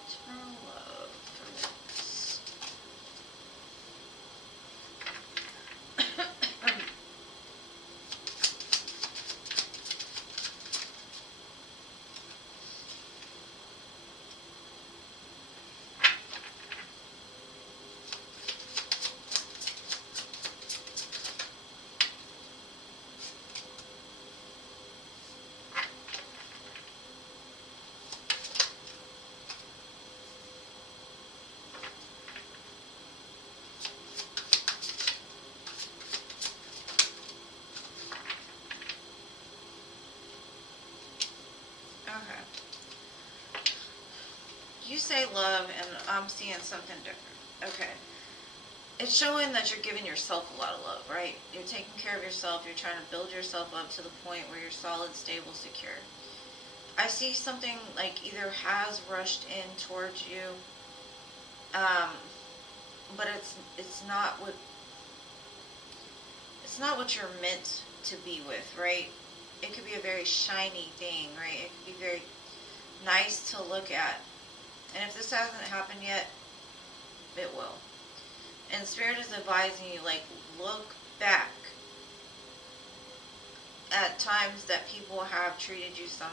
Eternal love for this. Okay. You say love, and I'm seeing something different. Okay. It's showing that you're giving yourself a lot of love, right? You're taking care of yourself. You're trying to build yourself up to the point where you're solid, stable, secure. I see something like either has rushed in towards you, but it's not what you're meant to be with, right? It could be a very shiny thing, right? It could be very nice to look at. And if this hasn't happened yet, it will. And Spirit is advising you, like, look back at times that people have treated you some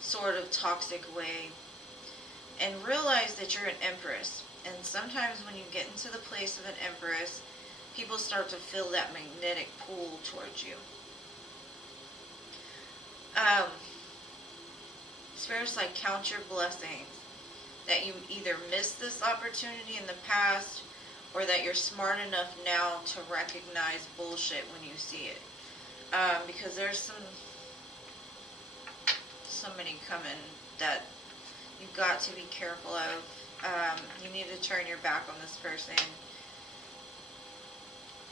sort of toxic way, and realize that you're an empress. And sometimes when you get into the place of an empress, people start to feel that magnetic pull towards you. Spirit's like, count your blessings. That you either missed this opportunity in the past, or that you're smart enough now to recognize bullshit when you see it. Because there's somebody coming that you've got to be careful of. You need to turn your back on this person.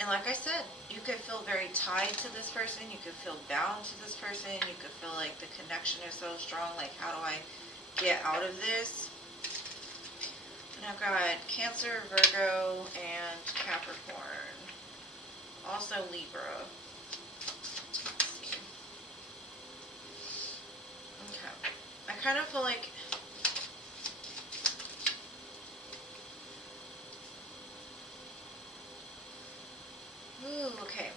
And like I said, you could feel very tied to this person. You could feel bound to this person. You could feel like the connection is so strong. Like, how do I get out of this? And I've got Cancer, Virgo, and Capricorn. Also Libra. Let's see. Okay. I kind of feel like okay.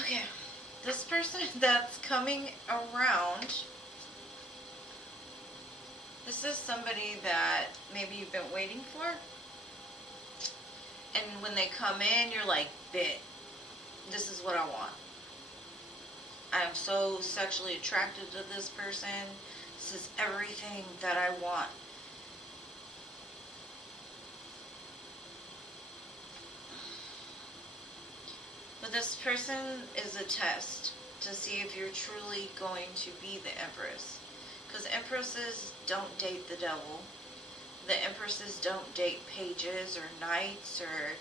Okay. This person that's coming around, this is somebody that maybe you've been waiting for. And when they come in, you're like, "Bit, this is what I want. I am so sexually attracted to this person. This is everything that I want." But this person is a test to see if you're truly going to be the Empress. Because Empresses don't date the devil. The Empresses don't date pages or knights or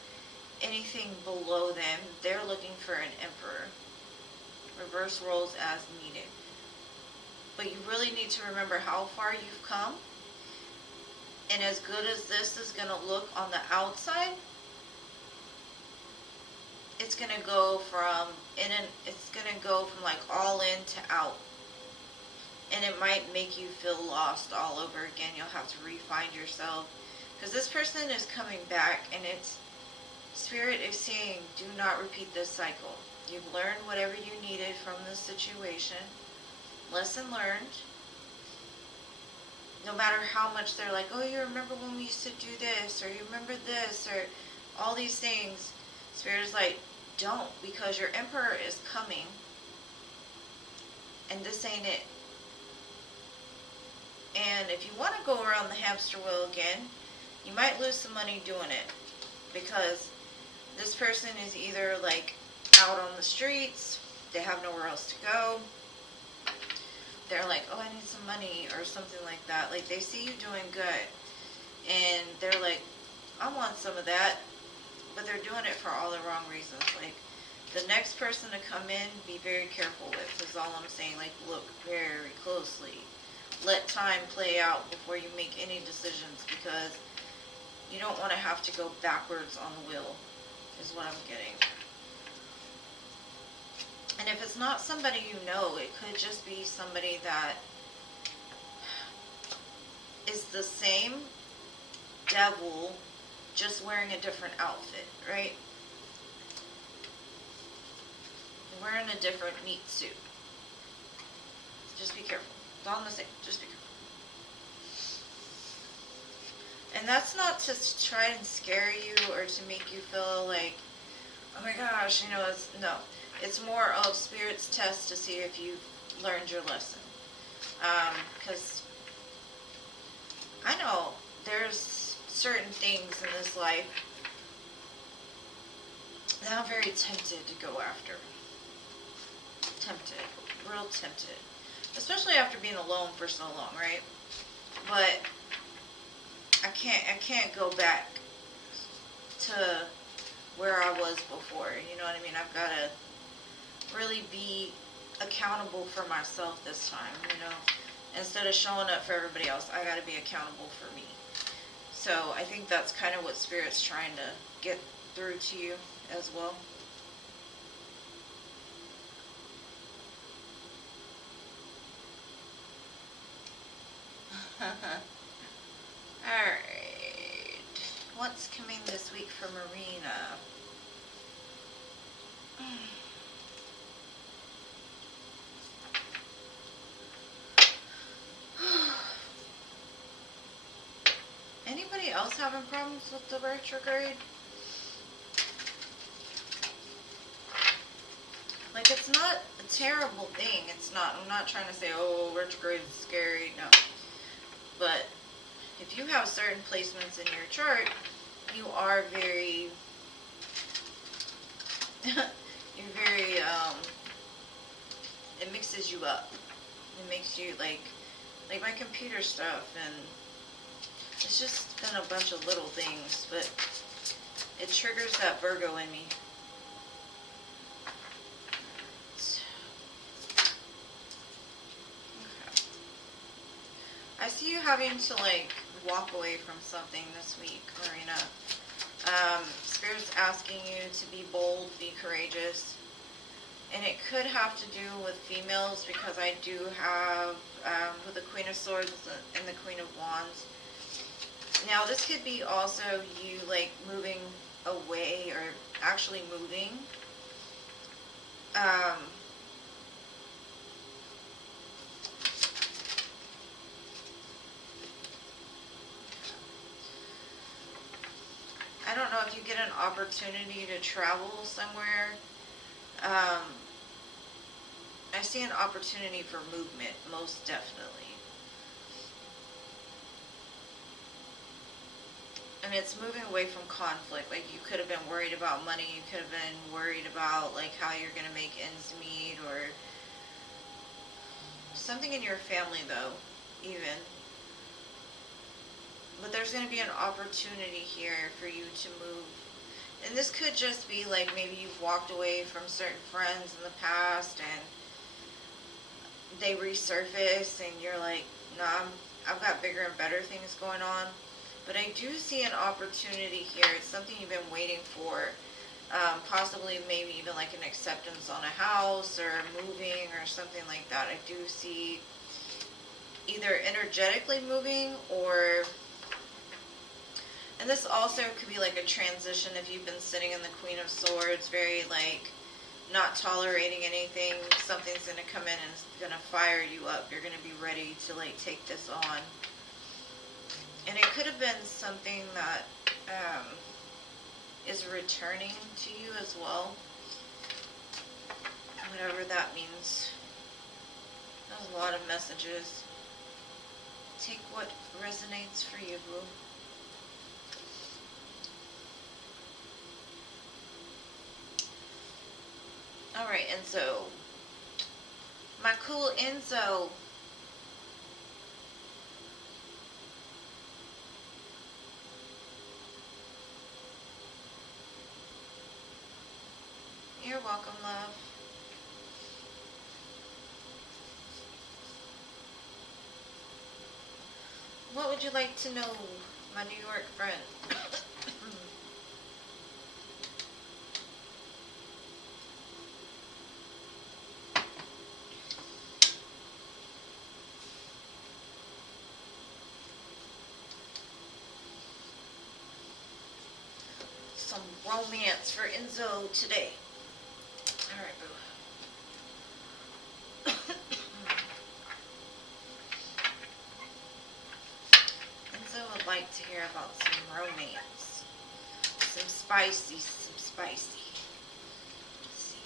anything below them. They're looking for an Emperor. Reverse roles as needed. But you really need to remember how far you've come. And as good as this is going to look on the outside, it's going to go from like all in to out. And it might make you feel lost all over again. You'll have to re-find yourself. Because this person is coming back, and it's Spirit is saying, do not repeat this cycle. You've learned whatever you needed from this situation. Lesson learned. No matter how much they're like, "Oh, you remember when we used to do this," or "You remember this," or all these things. Spirit is like, don't, because your Emperor is coming. And this ain't it. And if you want to go around the hamster wheel again, you might lose some money doing it. Because this person is either like out on the streets, they have nowhere else to go. They're like, "Oh, I need some money," or something like that. Like, they see you doing good. And they're like, "I want some of that." But they're doing it for all the wrong reasons. Like, the next person to come in, be very careful with, is all I'm saying. Like, look very closely. Let time play out before you make any decisions, because you don't want to have to go backwards on the wheel, is what I'm getting. And if it's not somebody you know, it could just be somebody that is the same devil, just wearing a different outfit, right? Wearing a different meat suit. Just be careful. It's all the same. Just be careful. And that's not to try and scare you or to make you feel like, "Oh my gosh, no. It's more of Spirit's test to see if you've learned your lesson. Because I know there's certain things in this life that I'm very tempted to go after. Tempted. Real tempted. Especially after being alone for so long, right? But I can't go back to where I was before. You know what I mean? I've got to really be accountable for myself this time, you know. Instead of showing up for everybody else, I got to be accountable for me. So I think that's kind of what Spirit's trying to get through to you as well. Alright. What's coming this week for Marina? Anybody else having problems with the retrograde? Like, it's not a terrible thing. It's not. I'm not trying to say, oh, retrograde is scary. No. But if you have certain placements in your chart, you are very, you're very, it mixes you up. It makes you, like my computer stuff, and it's just been a bunch of little things, but it triggers that Virgo in me. Okay. I see you having to, like, walk away from something this week, Marina. Spirit's asking you to be bold, be courageous. And it could have to do with females, because I do have with the Queen of Swords and the Queen of Wands. Now, this could be also you, like, moving away, or actually moving. I don't know if you get an opportunity to travel somewhere. I see an opportunity for movement, most definitely. And it's moving away from conflict. Like, you could have been worried about money, you could have been worried about, like, how you're going to make ends meet, or something in your family, though, even. But there's going to be an opportunity here for you to move. And this could just be, like, maybe you've walked away from certain friends in the past, and they resurface, and you're like, nah, I've got bigger and better things going on. But I do see an opportunity here. It's something you've been waiting for. Possibly maybe even like an acceptance on a house, or moving, or something like that. I do see either energetically moving, or... And this also could be like a transition if you've been sitting in the Queen of Swords, very, like, not tolerating anything. Something's going to come in and it's going to fire you up. You're going to be ready to, like, take this on. And it could have been something that is returning to you as well. Whatever that means. There's a lot of messages. Take what resonates for you, boo. Alright, Enzo. My cool Enzo. You're welcome, love. What would you like to know, my New York friend? Some romance for Enzo today. Alright, boo. Enzo would like to hear about some romance. Some spicy. Let's see.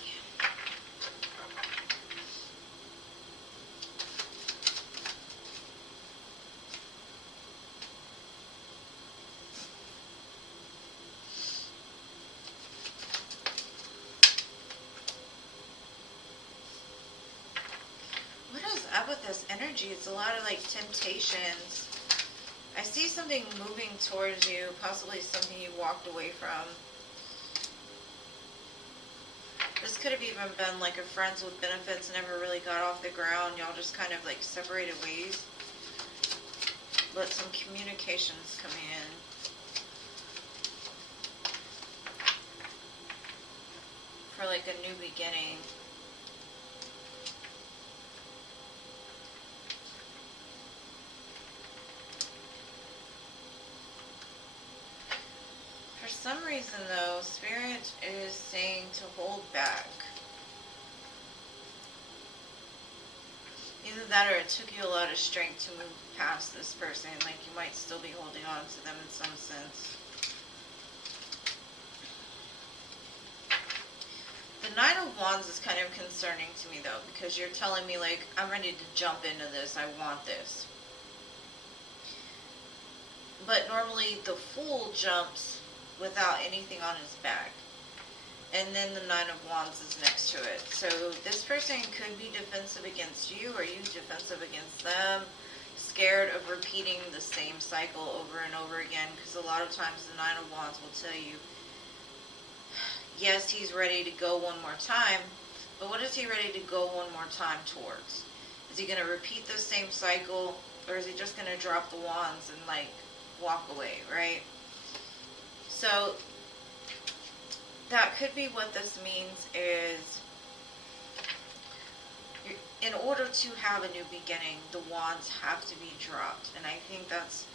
What is up with this energy? It's a lot of, like, temptations. I see something moving towards you, possibly something you walked away from. This could have even been like a friends with benefits never really got off the ground. Y'all just kind of like separated ways. But some communications coming in. For like a new beginning. For some reason though, Spirit is saying to hold back. Either that or it took you a lot of strength to move past this person. Like you might still be holding on to them in some sense. The Nine of Wands is kind of concerning to me though, because you're telling me like, I'm ready to jump into this, I want this. But normally the Fool jumps without anything on his back. And then the Nine of Wands is next to it. So this person could be defensive against you, or you defensive against them. Scared of repeating the same cycle over and over again, because a lot of times the Nine of Wands will tell you, yes, he's ready to go one more time, but what is he ready to go one more time towards? Is he going to repeat the same cycle, or is he just going to drop the wands and like walk away, right? So that could be what this means is, in order to have a new beginning, the wands have to be dropped. And I think that's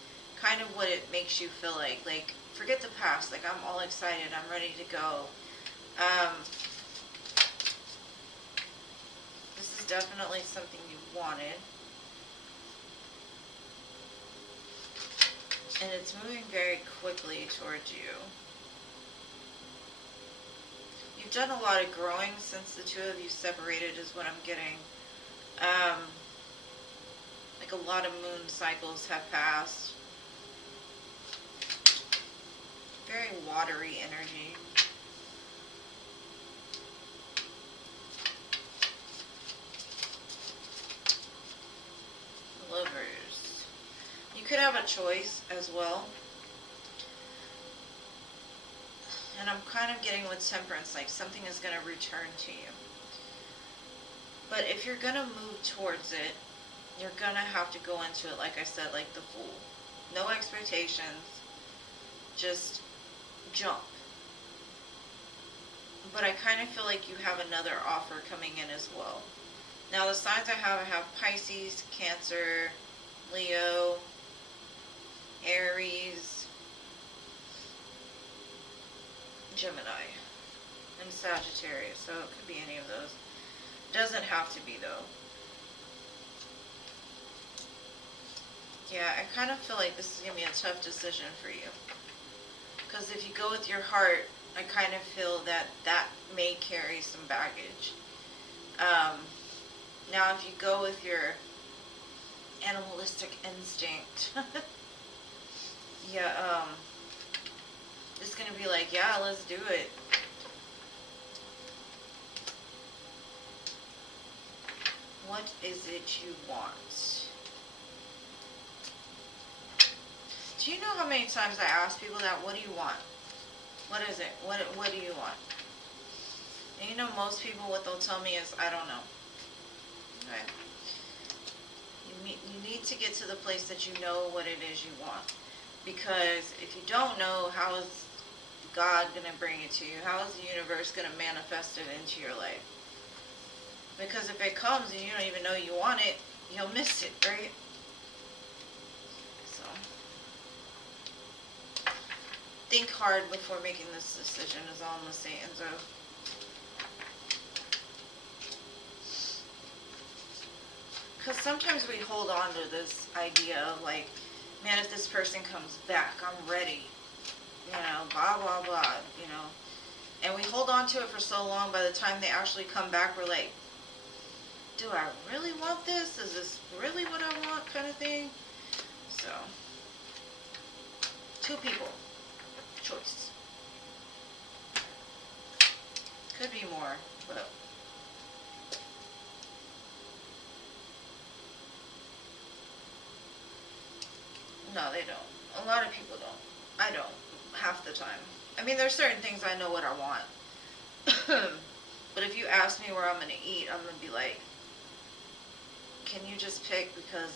kind of what it makes you feel like. Like, forget the past. Like, I'm all excited. I'm ready to go. This is definitely something you wanted. And it's moving very quickly towards you. You've done a lot of growing since the two of you separated is what I'm getting. Like a lot of moon cycles have passed. Very watery energy. Lovers. You could have a choice as well. And I'm kind of getting with Temperance, like something is going to return to you. But if you're going to move towards it, you're going to have to go into it, like I said, like the Fool. No expectations. Just jump. But I kind of feel like you have another offer coming in as well. Now the signs I have Pisces, Cancer, Leo, Aries, Gemini, and Sagittarius. So it could be any of those. Doesn't have to be though. Yeah, I kind of feel like this is going to be a tough decision for you. Because if you go with your heart, I kind of feel that that may carry some baggage. Now if you go with your animalistic instinct, yeah, it's going to be like, yeah, let's do it. What is it you want? Do you know how many times I ask people that? What do you want? What is it? What do you want? And you know, most people, what they'll tell me is, I don't know. Okay? You need to get to the place that you know what it is you want. Because if you don't know, how is God going to bring it to you? How is the universe going to manifest it into your life? Because if it comes and you don't even know you want it, you'll miss it, right? So, think hard before making this decision is all I'm going to say, Enzo. Because sometimes we hold on to this idea of like, man, if this person comes back, I'm ready. You know, blah, blah, blah, you know. And we hold on to it for so long, by the time they actually come back, we're like, do I really want this? Is this really what I want, kind of thing? So, two people. Choice. Could be more, but No, they don't. A lot of people don't. I don't. Half the time. I mean, there's certain things I know what I want. But if you ask me where I'm going to eat, I'm going to be like, can you just pick? Because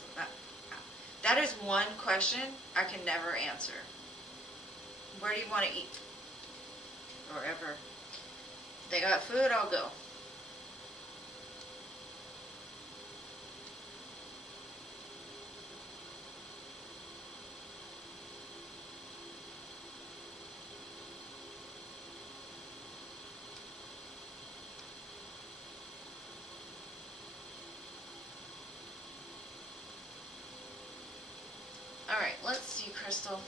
that is one question I can never answer. Where do you want to eat? Wherever they got food, I'll go. Alright, let's see, Crystal.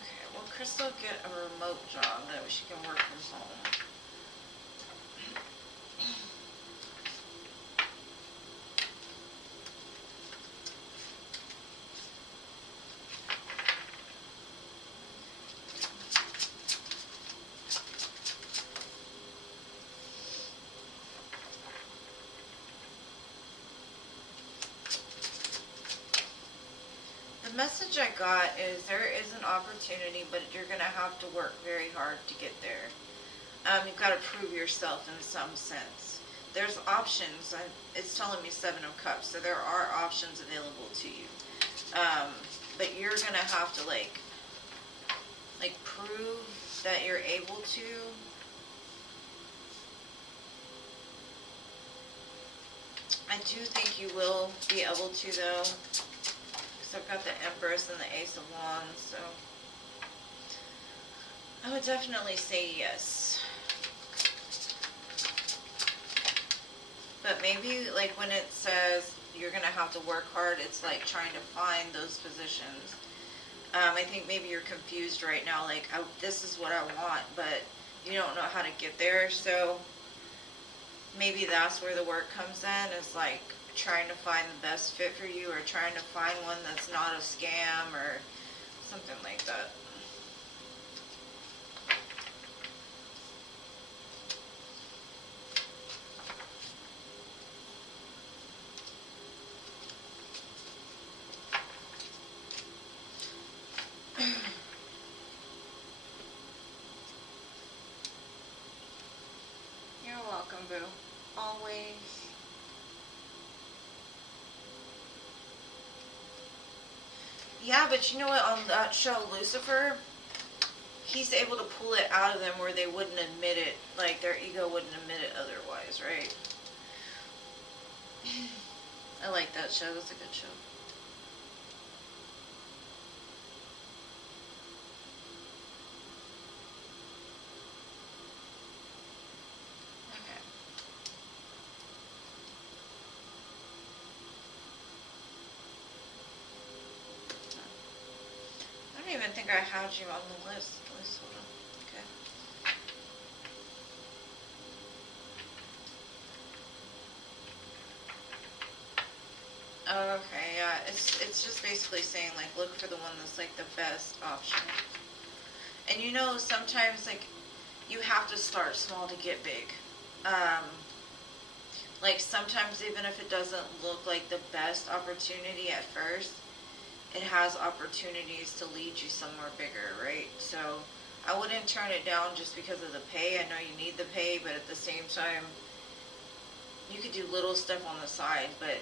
Okay, will Crystal get a remote job that she can work from home? The message I got is there is an opportunity, but you're going to have to work very hard to get there. You've got to prove yourself in some sense. There's options. It's telling me 7 of Cups, so there are options available to you. But you're going to have to like prove that you're able to. I do think you will be able to, though. I've got the Empress and the Ace of Wands, so I would definitely say yes. But maybe like when it says you're going to have to work hard, it's like trying to find those positions. I think maybe you're confused right now, like this is what I want, but you don't know how to get there, so maybe that's where the work comes in, is like trying to find the best fit for you, or trying to find one that's not a scam or something like that. You're welcome, boo. Always. Yeah, but you know what, on that show, Lucifer, he's able to pull it out of them where they wouldn't admit it, like their ego wouldn't admit it otherwise, right? I like that show, that's a good show. I don't even think I had you on the list. Hold on. Okay. Okay, yeah. It's just basically saying like look for the one that's like the best option. And you know, sometimes like you have to start small to get big. Like sometimes even if it doesn't look like the best opportunity at first, it has opportunities to lead you somewhere bigger, right? So I wouldn't turn it down just because of the pay. I know you need the pay, but at the same time, you could do little stuff on the side, but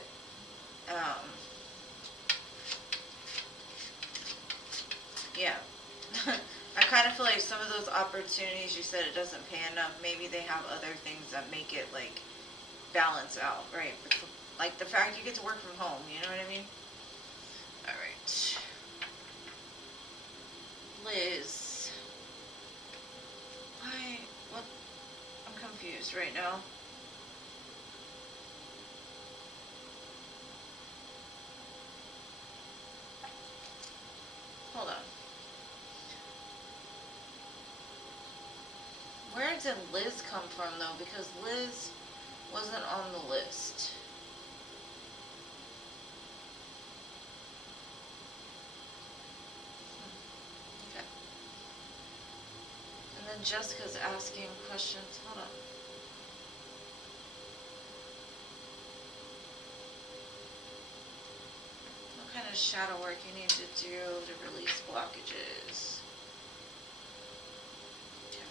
yeah. I kind of feel like some of those opportunities you said it doesn't pay enough, maybe they have other things that make it like balance out, right? Like the fact you get to work from home, you know what I mean? Alright. Liz. What? I'm confused right now. Hold on. Where did Liz come from though? Because Liz wasn't on the list. Jessica's asking questions. Hold on. What kind of shadow work you need to do to release blockages? Okay.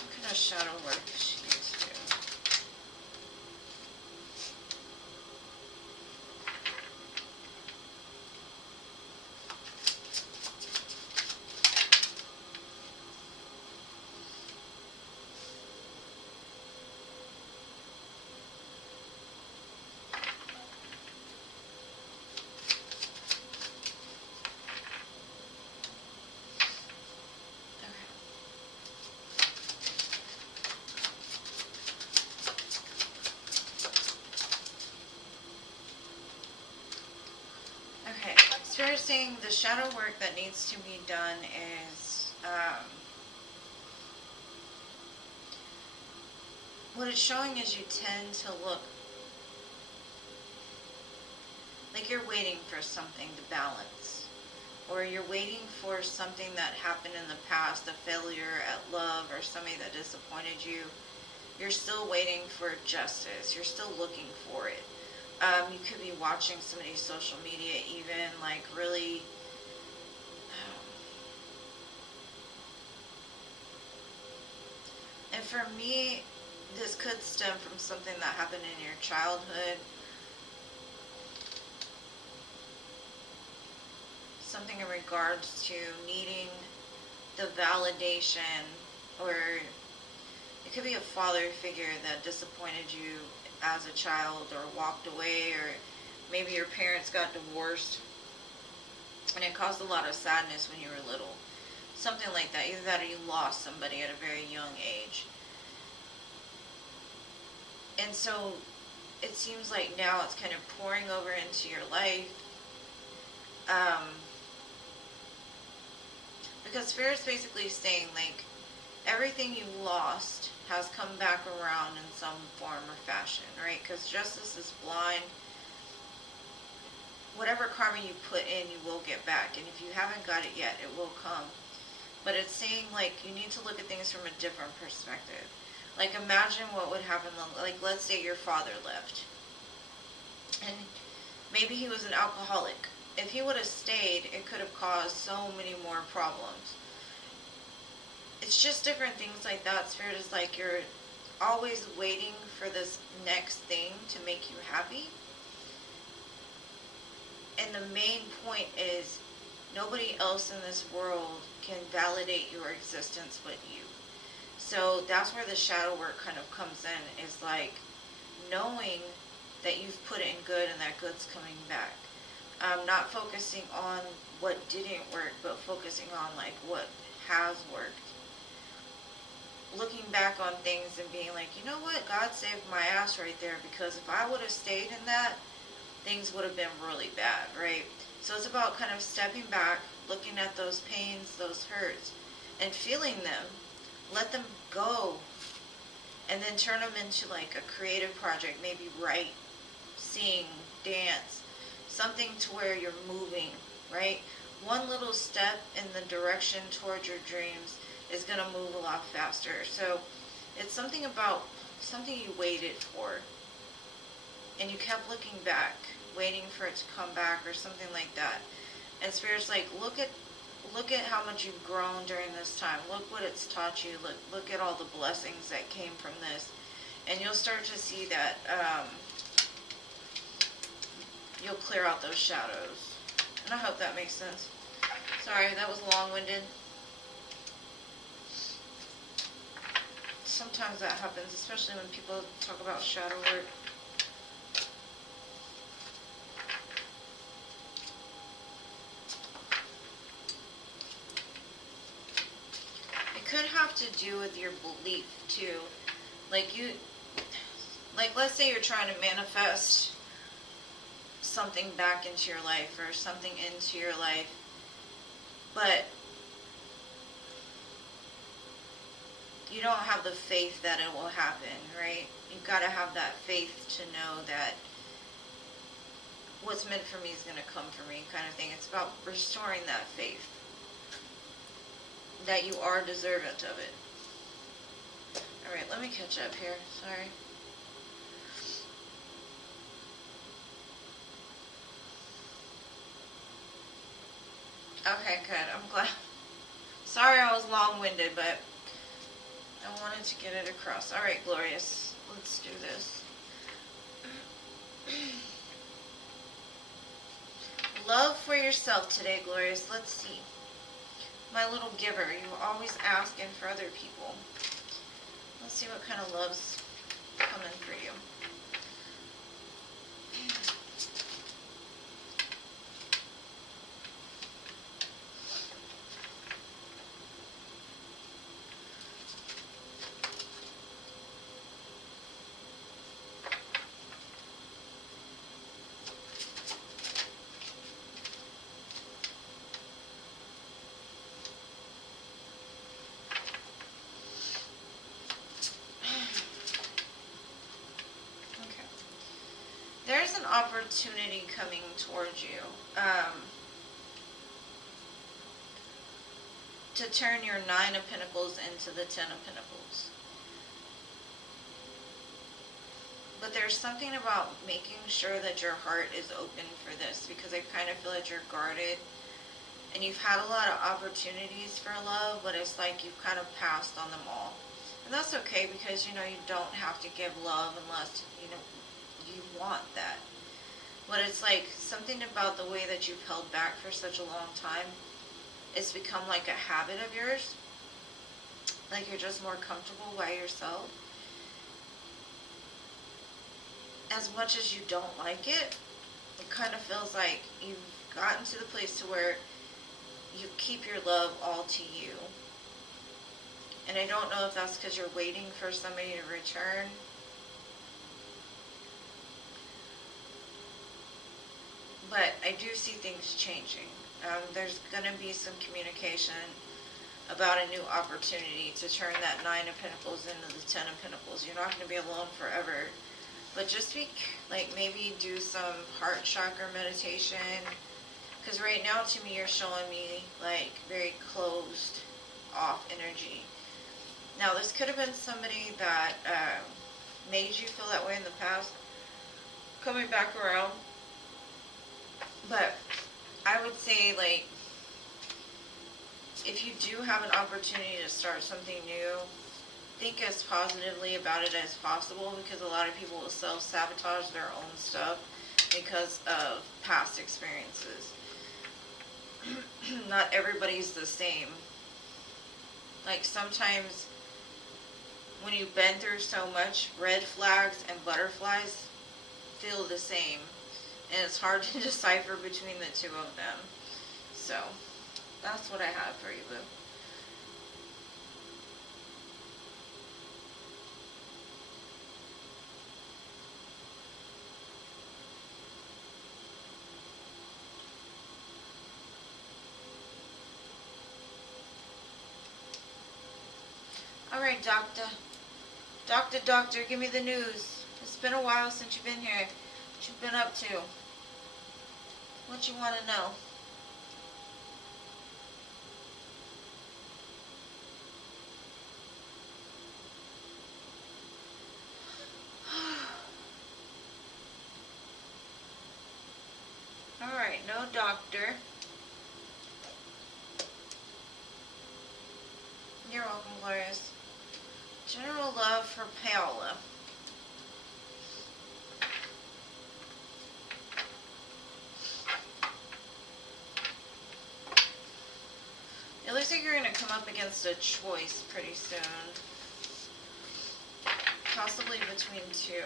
What kind of shadow work she needs to do? Okay, so you're saying the shadow work that needs to be done is, what it's showing is you tend to look like you're waiting for something to balance, or you're waiting for something that happened in the past, a failure at love or somebody that disappointed you. You're still waiting for justice. You're still looking for it. You could be watching somebody's social media even, like really and for me, this could stem from something that happened in your childhood. Something in regards to needing the validation, or it could be a father figure that disappointed you as a child or walked away, or maybe your parents got divorced and it caused a lot of sadness when you were little. Something like that. Either that or you lost somebody at a very young age. And so it seems like now it's kind of pouring over into your life. Because Spirit's basically saying, like, everything you lost has come back around in some form or fashion, right? Because justice is blind. Whatever karma you put in, you will get back. And if you haven't got it yet, it will come. But it's saying, like, you need to look at things from a different perspective. Like, imagine what would happen, like, let's say your father left. And maybe he was an alcoholic. If he would have stayed, it could have caused so many more problems. It's just different things like that. Spirit is like you're always waiting for this next thing to make you happy. And the main point is nobody else in this world can validate your existence but you. So that's where the shadow work kind of comes in, is like knowing that you've put in good and that good's coming back. Not focusing on what didn't work, but focusing on like what has worked. Looking back on things and being like, you know what, God saved my ass right there, because if I would have stayed in that, things would have been really bad, right? So it's about kind of stepping back, looking at those pains, those hurts, and feeling them. Let them go, and then turn them into like a creative project. Maybe write, sing, dance, something to where you're moving, right? One little step in the direction towards your dreams is going to move a lot faster. So it's something about something you waited for, and you kept looking back, waiting for it to come back or something like that. And Spirit's like, look at how much you've grown during this time. Look what it's taught you. Look at all the blessings that came from this. And you'll start to see that you'll clear out those shadows. And I hope that makes sense. Sorry, that was long-winded. Sometimes that happens, especially when people talk about shadow work. It could have to do with your belief too. Like let's say you're trying to manifest something back into your life or something into your life, but you don't have the faith that it will happen, right? You've got to have that faith to know that what's meant for me is going to come for me, kind of thing. It's about restoring that faith. that you are deserving of it. Alright, let me catch up here. Sorry. Okay, good. I'm glad. Sorry I was long-winded, but I wanted to get it across. Alright, Glorious. Let's do this. Love for yourself today, Glorious. Let's see. My little giver, you're always asking for other people. Let's see what kind of love's coming for you. There's an opportunity coming towards you to turn your 9 of Pentacles into the 10 of Pentacles. But there's something about making sure that your heart is open for this, because I kind of feel that you're guarded and you've had a lot of opportunities for love, but it's like you've kind of passed on them all. And that's okay, because you don't have to give love unless you want that. But it's like something about the way that you've held back for such a long time, it's become like a habit of yours. Like you're just more comfortable by yourself. As much as you don't like it, it kind of feels like you've gotten to the place to where you keep your love all to you. And I don't know if that's because you're waiting for somebody to return. But I do see things changing. There's going to be some communication about a new opportunity to turn that 9 of Pentacles into the 10 of Pentacles. You're not going to be alone forever. But just maybe do some heart chakra meditation. Because right now to me you're showing me like very closed off energy. Now this could have been somebody that made you feel that way in the past. Coming back around. But I would say, like, if you do have an opportunity to start something new, think as positively about it as possible, because a lot of people will self-sabotage their own stuff because of past experiences. Not everybody's the same. Like, sometimes when you've been through so much, red flags and butterflies feel the same. And it's hard to decipher between the two of them. So, that's what I have for you, boo. Alright, Doctor, give me the news. It's been a while since you've been here. What you've been up to? What you want to know? Alright, no doctor. You're welcome, Glorious. General love for Paola. It looks like you're going to come up against a choice pretty soon. Possibly between two.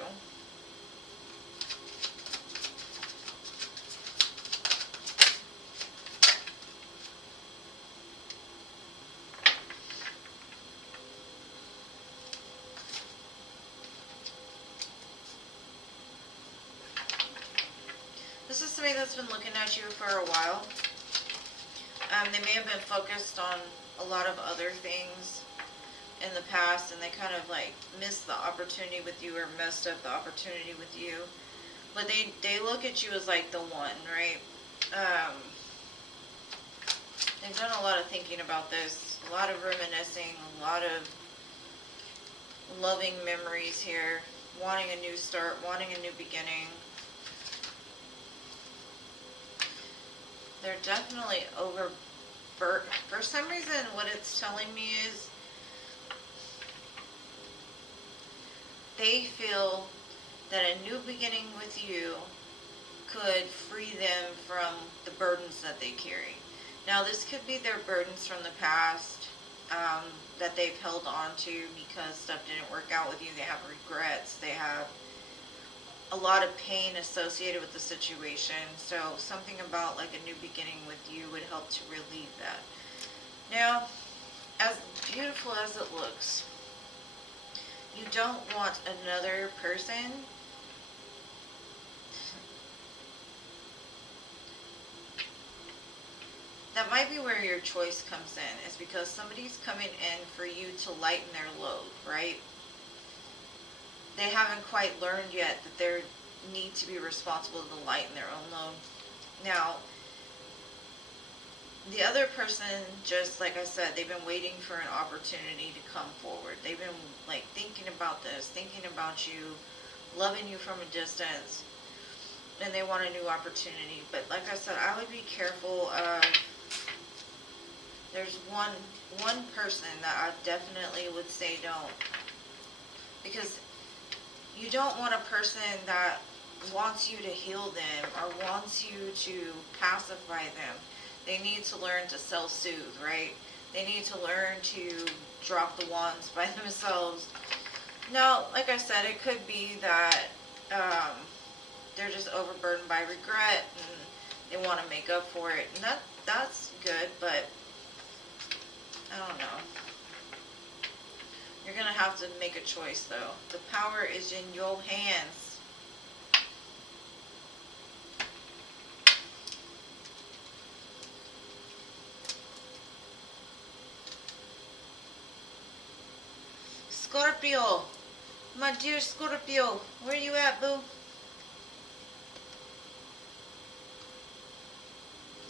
This is somebody that's been looking at you for a while. They may have been focused on a lot of other things in the past, and they kind of like missed the opportunity with you, or messed up the opportunity with you. But they look at you as like the one, right? They've done a lot lot of thinking about this, a lot of reminiscing, a lot of loving memories here, wanting a new start, wanting a new beginning. They're definitely for some reason, what it's telling me is they feel that a new beginning with you could free them from the burdens that they carry. Now, this could be their burdens from the past that they've held on to because stuff didn't work out with you. They have regrets. They have a lot of pain associated with the situation. So something about like a new beginning with you would help to relieve that. Now, as beautiful as it looks, you don't want another person that might be where your choice comes in, is because somebody's coming in for you to lighten their load, right? They haven't quite learned yet that they need to be responsible to lighten their own load. Now, the other person, just like I said, they've been waiting for an opportunity to come forward. They've been like thinking about this, thinking about you, loving you from a distance, and they want a new opportunity. But like I said, I would be careful of, there's one person that I definitely would say don't. Because you don't want a person that wants you to heal them or wants you to pacify them. They need to learn to self-soothe, right? They need to learn to drop the wands by themselves. Now, like I said, it could be that they're just overburdened by regret and they want to make up for it. And that's good, but I don't know. You're going to have to make a choice, though. The power is in your hands. Scorpio, my dear Scorpio, where you at, boo?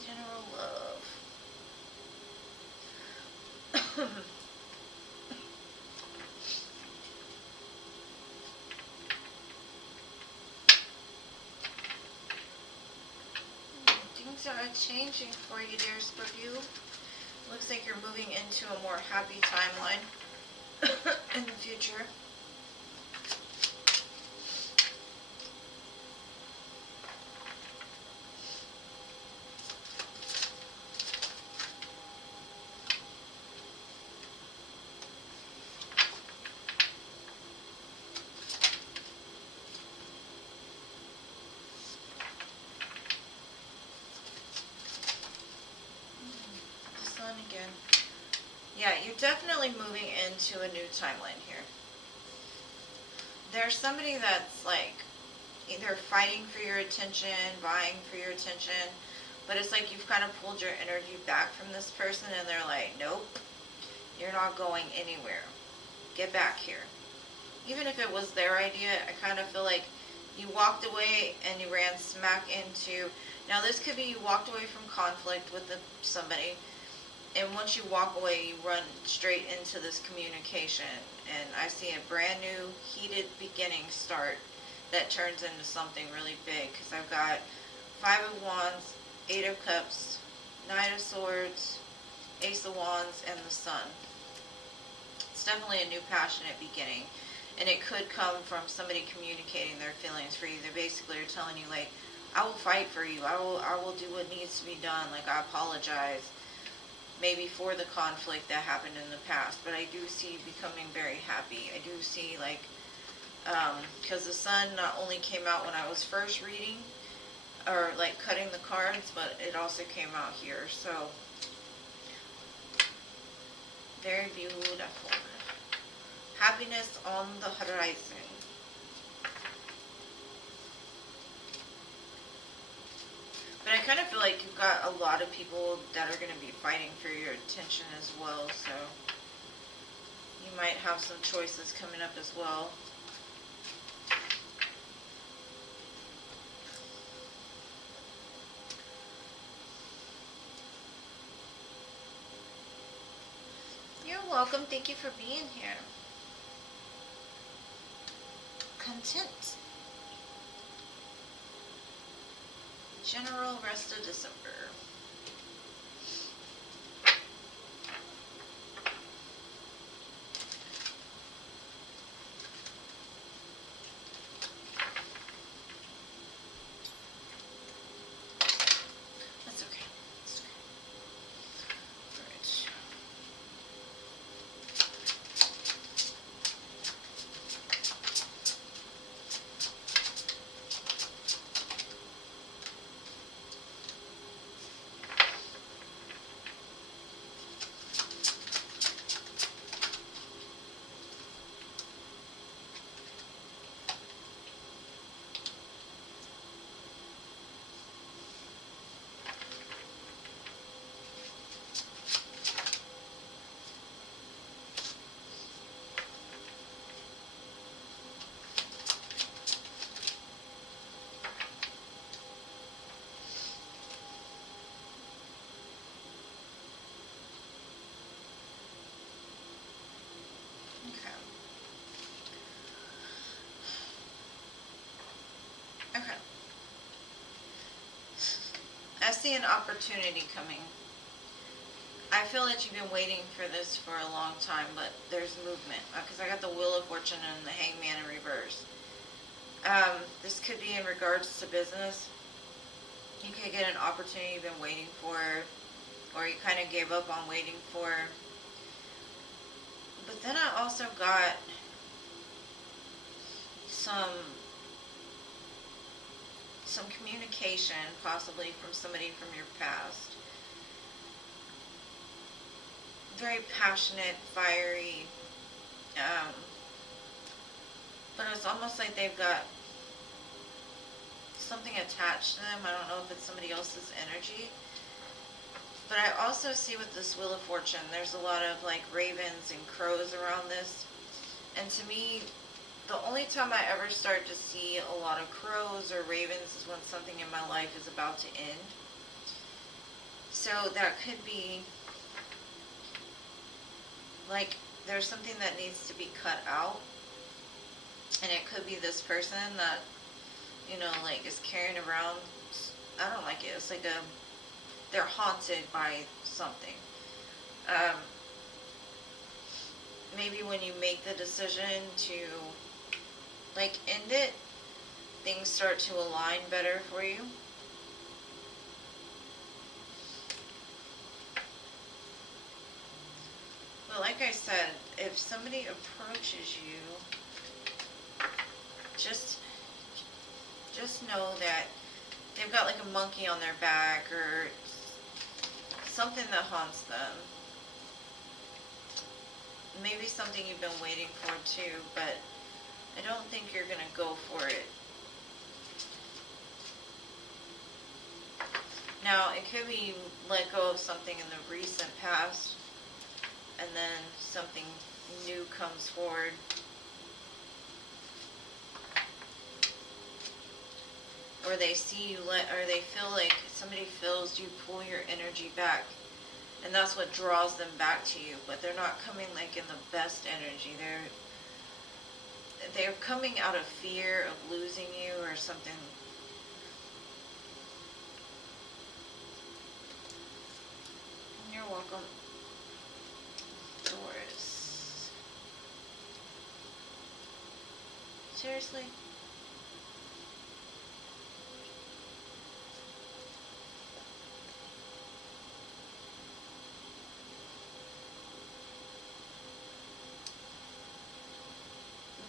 General love. Things are changing for you, dear Scorpio. Looks like you're moving into a more happy timeline in the future. The sun again. Yeah, you're definitely moving into a new timeline here. There's somebody that's like either fighting for your attention, vying for your attention, but it's like you've kind of pulled your energy back from this person and they're like, nope, you're not going anywhere. Get back here. Even if it was their idea, I kind of feel like you walked away and you ran smack into, now this could be you walked away from conflict with somebody, and once you walk away, you run straight into this communication. And I see a brand new, heated beginning start that turns into something really big. Because I've got 5 of Wands, 8 of Cups, 9 of Swords, Ace of Wands, and the Sun. It's definitely a new passionate beginning. And it could come from somebody communicating their feelings for you. They basically are telling you, like, I will fight for you. I will do what needs to be done. Like, I apologize. Maybe for the conflict that happened in the past, but I do see you becoming very happy. I do see, like, because the sun not only came out when I was first reading, or like cutting the cards, but it also came out here, so very beautiful. Happiness on the horizon. But I kind of feel like you've got a lot of people that are going to be fighting for your attention as well, so you might have some choices coming up as well. welcome. Thank you for being here. Content. General rest of December. That's okay. That's okay. All right. Okay. I see an opportunity coming. I feel that you've been waiting for this for a long time, but there's movement. Because I got the Wheel of Fortune and the Hangman in reverse. This could be in regards to business. You could get an opportunity you've been waiting for, or you kind of gave up on waiting for. But then I also got some communication, possibly from somebody from your past. Very passionate, fiery, but it's almost like they've got something attached to them. I don't know if it's somebody else's energy. But I also see with this Wheel of Fortune, there's a lot of like ravens and crows around this. And to me, the only time I ever start to see a lot of crows or ravens is when something in my life is about to end. So that could be like there's something that needs to be cut out. And it could be this person that, you know, like is carrying around, I don't like it. It's like they're haunted by something. Maybe when you make the decision to like end it, things start to align better for you. But like I said, if somebody approaches you, just know that they've got like a monkey on their back or something that haunts them. Maybe something you've been waiting for too, but I don't think you're going to go for it. Now, it could be you let go of something in the recent past, and then something new comes forward. Or they see you or they feel like somebody feels you pull your energy back. And that's what draws them back to you. But they're not coming like in the best energy. They're coming out of fear of losing you or something. You're welcome, Doris. Seriously?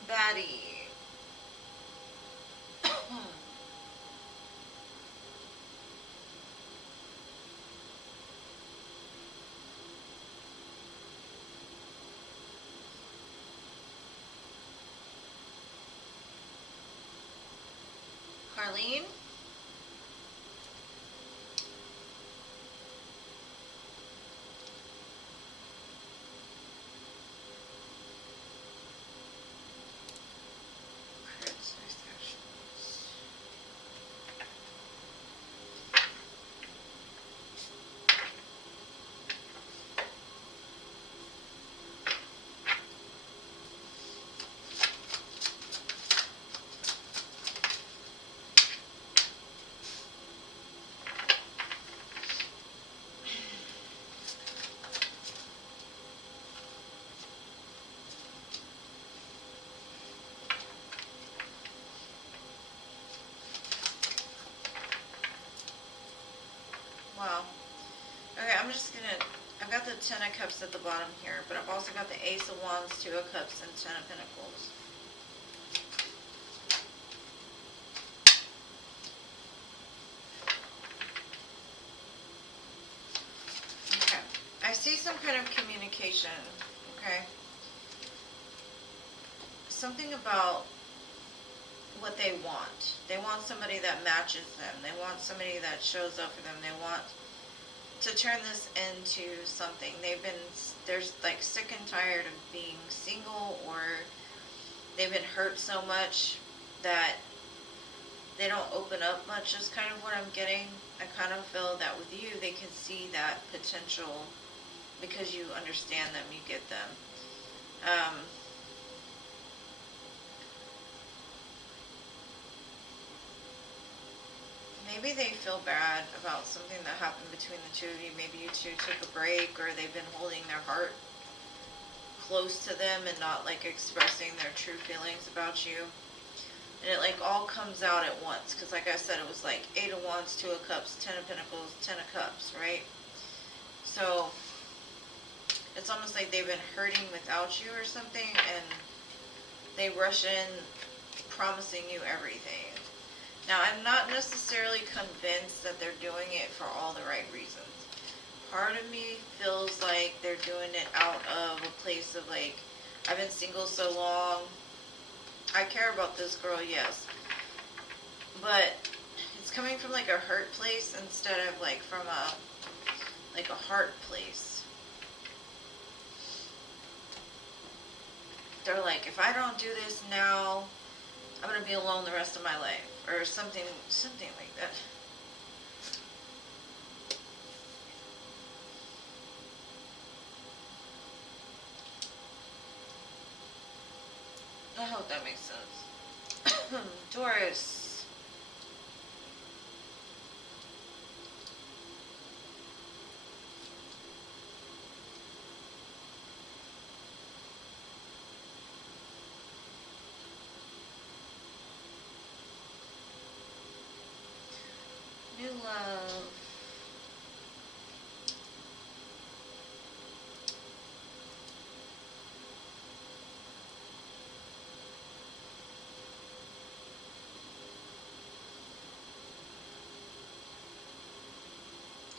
Batty. Carlene? Wow. Okay, I'm just gonna, I've got the Ten of Cups at the bottom here, but I've also got the Ace of Wands, Two of Cups, and Ten of Pentacles. Okay. I see some kind of communication, okay? Something about what they want. They want somebody that matches them. They want somebody that shows up for them. They want to turn this into something. They're like sick and tired of being single, or they've been hurt so much that they don't open up much is kind of what I'm getting. I kind of feel that with you, they can see that potential because you understand them, you get them. Maybe they feel bad about something that happened between the two of you. Maybe you two took a break, or they've been holding their heart close to them and not like expressing their true feelings about you. And it like all comes out at once, because like I said, it was like Eight of Wands, Two of Cups, Ten of Pentacles, Ten of Cups, right? So it's almost like they've been hurting without you or something, and they rush in promising you everything. Now, I'm not necessarily convinced that they're doing it for all the right reasons. Part of me feels like they're doing it out of a place of like, I've been single so long, I care about this girl, yes, but it's coming from like a hurt place instead of like from a heart place. They're like, if I don't do this now, I'm gonna be alone the rest of my life, or something like that. I hope that makes sense. Taurus. New love.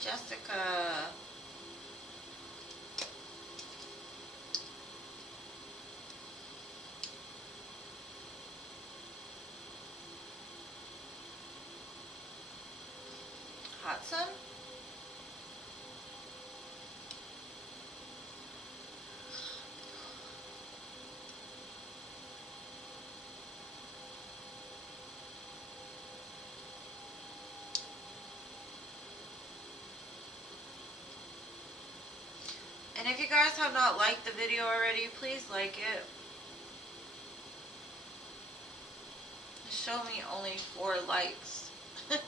Jessica. Hot sun. And if you guys have not liked the video already, please like it. Show me only 4 likes. Right?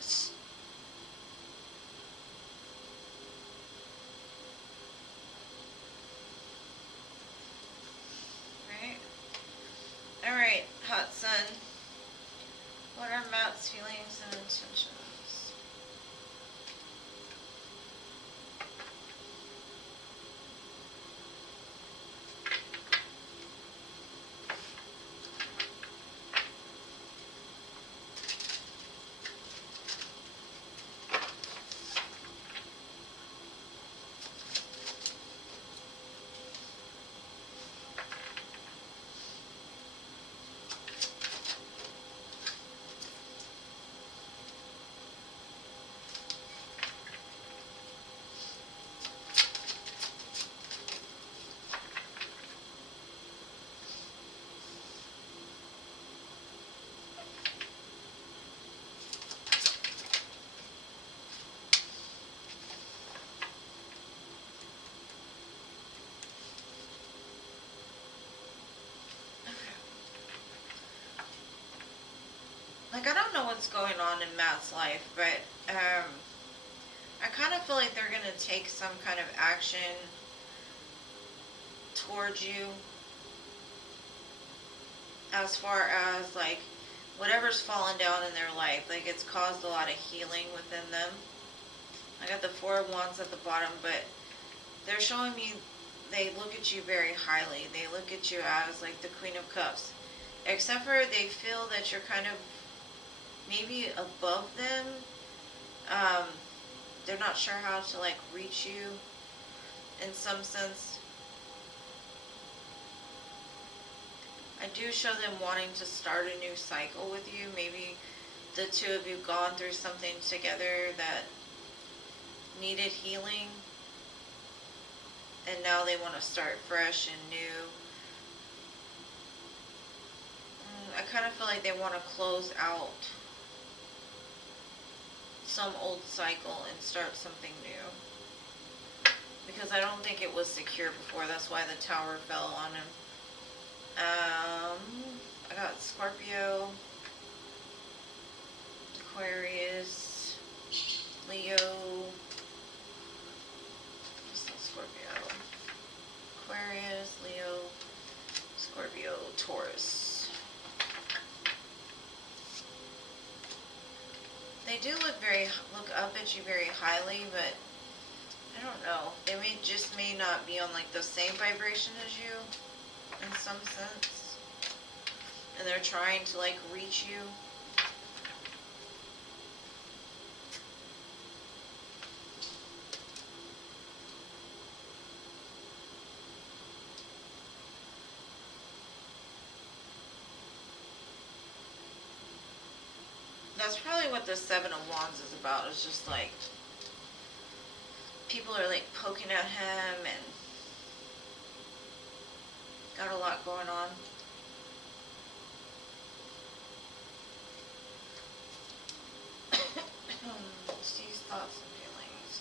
Alright, hot sun. What are Matt's feelings and intentions? Like, I don't know what's going on in Matt's life, but I kind of feel like they're going to take some kind of action towards you, as far as like whatever's fallen down in their life. Like, it's caused a lot of healing within them. Like, got the Four of Wands at the bottom, but they're showing me they look at you very highly. They look at you as like the Queen of Cups. Except for they feel that you're kind of maybe above them. They're not sure how to like reach you in some sense. I do show them wanting to start a new cycle with you. Maybe the two of you gone through something together that needed healing, and now they want to start fresh and new. I kind of feel like they want to close out some old cycle and start something new. Because I don't think it was secure before. That's why the Tower fell on him. I got Scorpio, Aquarius, Leo, Scorpio, Aquarius, Leo, Scorpio, Taurus. They do look up at you very highly, but I don't know. They may not be on like the same vibration as you in some sense. And they're trying to like reach you. That's probably what the Seven of Wands is about. It's just like people are like poking at him and got a lot going on. These thoughts and feelings.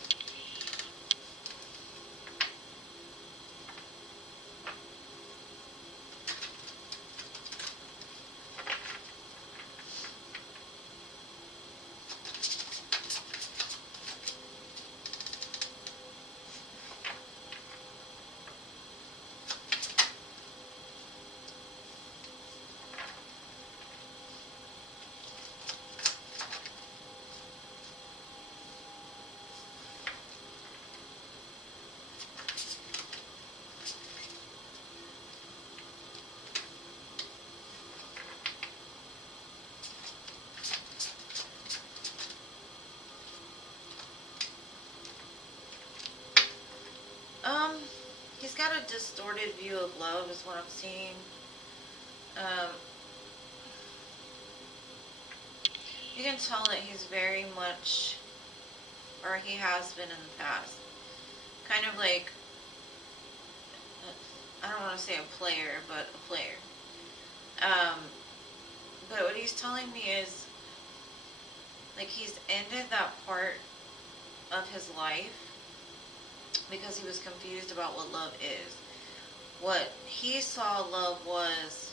He's got a distorted view of love is what I'm seeing. You can tell that he's very much, or he has been in the past, kind of like, I don't want to say a player, but a player. But what he's telling me is, like, he's ended that part of his life because he was confused about what love is. What he saw love was,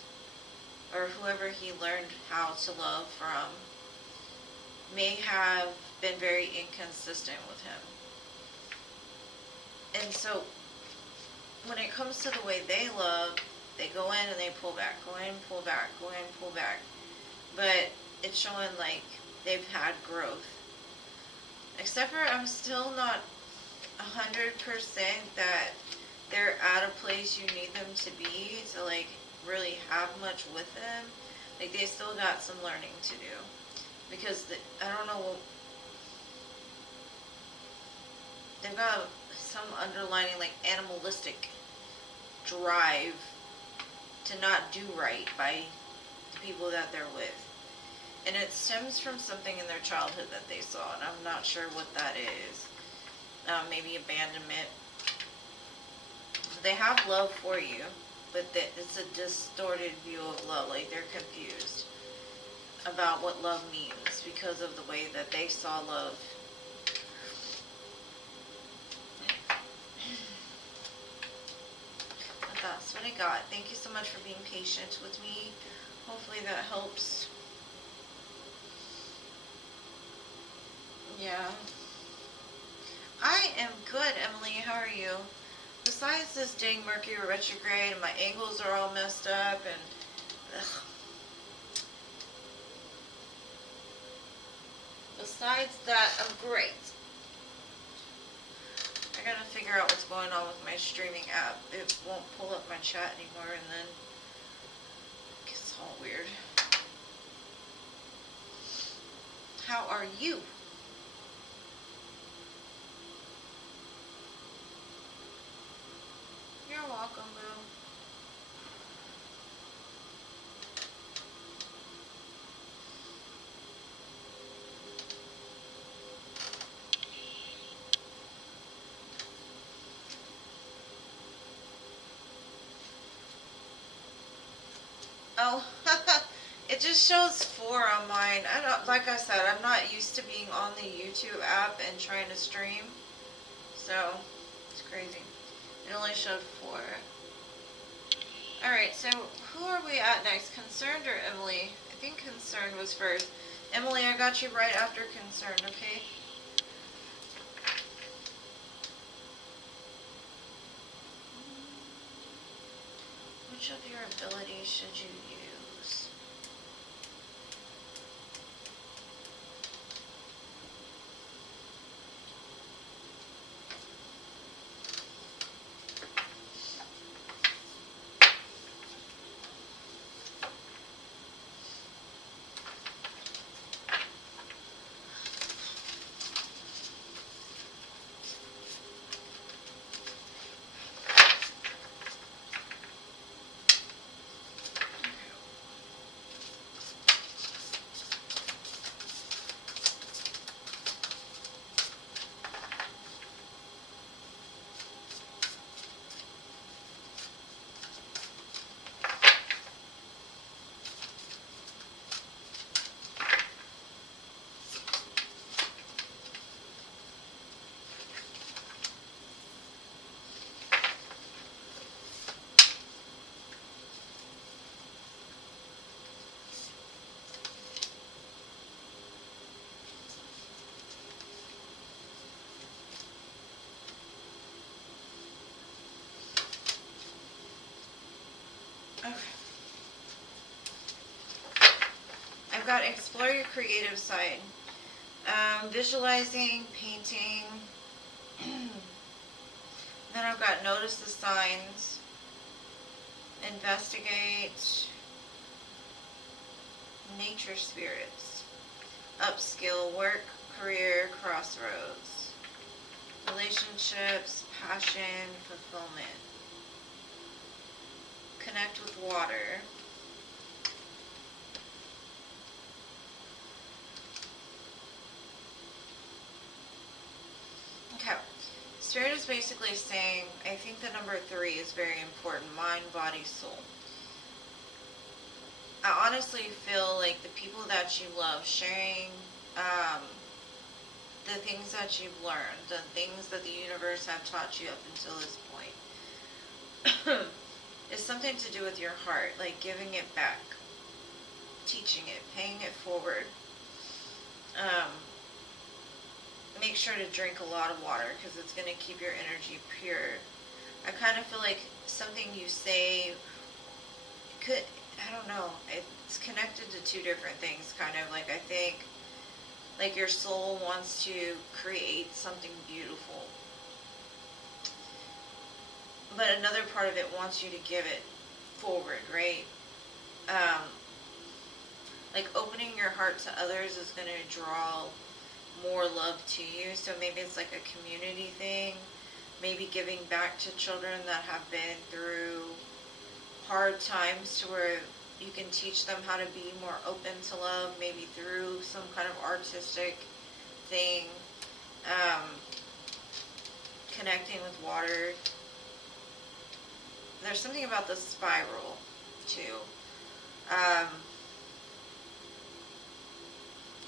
or whoever he learned how to love from, may have been very inconsistent with him. And so, when it comes to the way they love, they go in and they pull back, go in, pull back, go in, pull back. But it's showing like they've had growth. Except for I'm still not 100% that they're at a place you need them to be to like really have much with them. Like they still got some learning to do. Because I don't know, they've got some underlining like animalistic drive to not do right by the people that they're with. And it stems from something in their childhood that they saw, and I'm not sure what that is. Maybe abandonment. They have love for you, but it's a distorted view of love. Like they're confused about what love means because of the way that they saw love. But that's what I got. Thank you so much for being patient with me. Hopefully that helps. Yeah. I am good, Emily. How are you? Besides this dang Mercury retrograde and my angles are all messed up and ugh. Besides that, I'm great. gotta figure out what's going on with my streaming app. It won't pull up my chat anymore, and then it gets all weird. How are you? You're welcome, boo. Oh, it just shows 4 on mine. I don't, like I said, I'm not used to being on the YouTube app and trying to stream, so it's crazy. It only showed 4. Alright, so who are we at next? Concerned or Emily? I think Concerned was first. Emily, I got you right after Concerned, okay? Which of your abilities should you use? Okay. I've got explore your creative side. Visualizing, painting. Then I've got notice the signs. Investigate. Nature spirits. Upskill, work, career, crossroads. Relationships, passion, fulfillment. Connect with water. Okay. Spirit is basically saying, I think the number 3 is very important. Mind, body, soul. I honestly feel like the people that you love, sharing the things that you've learned, the things that the universe have taught you up until this point, is something to do with your heart, like giving it back, teaching it, paying it forward. Make sure to drink a lot of water because it's going to keep your energy pure. I kind of feel like something you say could, I don't know, it's connected to 2 different things, kind of. Like, I think, like, your soul wants to create something beautiful, but another part of it wants you to give it forward, right? Like, opening your heart to others is going to draw more love to you. So maybe it's like a community thing. Maybe giving back to children that have been through hard times, to where you can teach them how to be more open to love, maybe through some kind of artistic thing. Connecting with water. There's something about the spiral too.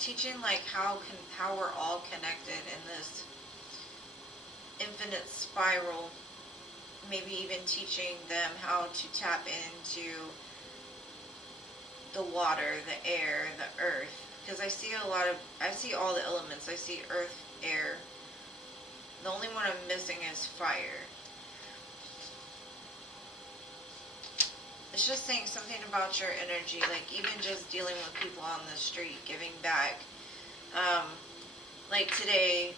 Teaching like how we're all connected in this infinite spiral. Maybe even teaching them how to tap into the water, the air, the earth. Because I see all the elements. I see earth, air. The only one I'm missing is fire. It's just saying something about your energy, like even just dealing with people on the street, giving back. Like today,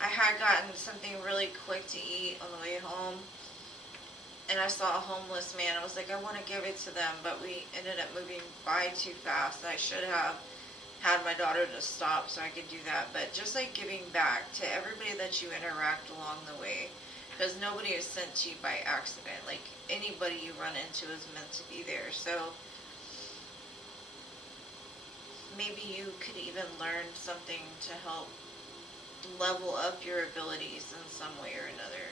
I had had gotten something really quick to eat on the way home, and I saw a homeless man. I was like, I want to give it to them, but we ended up moving by too fast. I should have had my daughter to stop so I could do that. But just like giving back to everybody that you interact along the way, because nobody is sent to you by accident. Like, anybody you run into is meant to be there. So maybe you could even learn something to help level up your abilities in some way or another.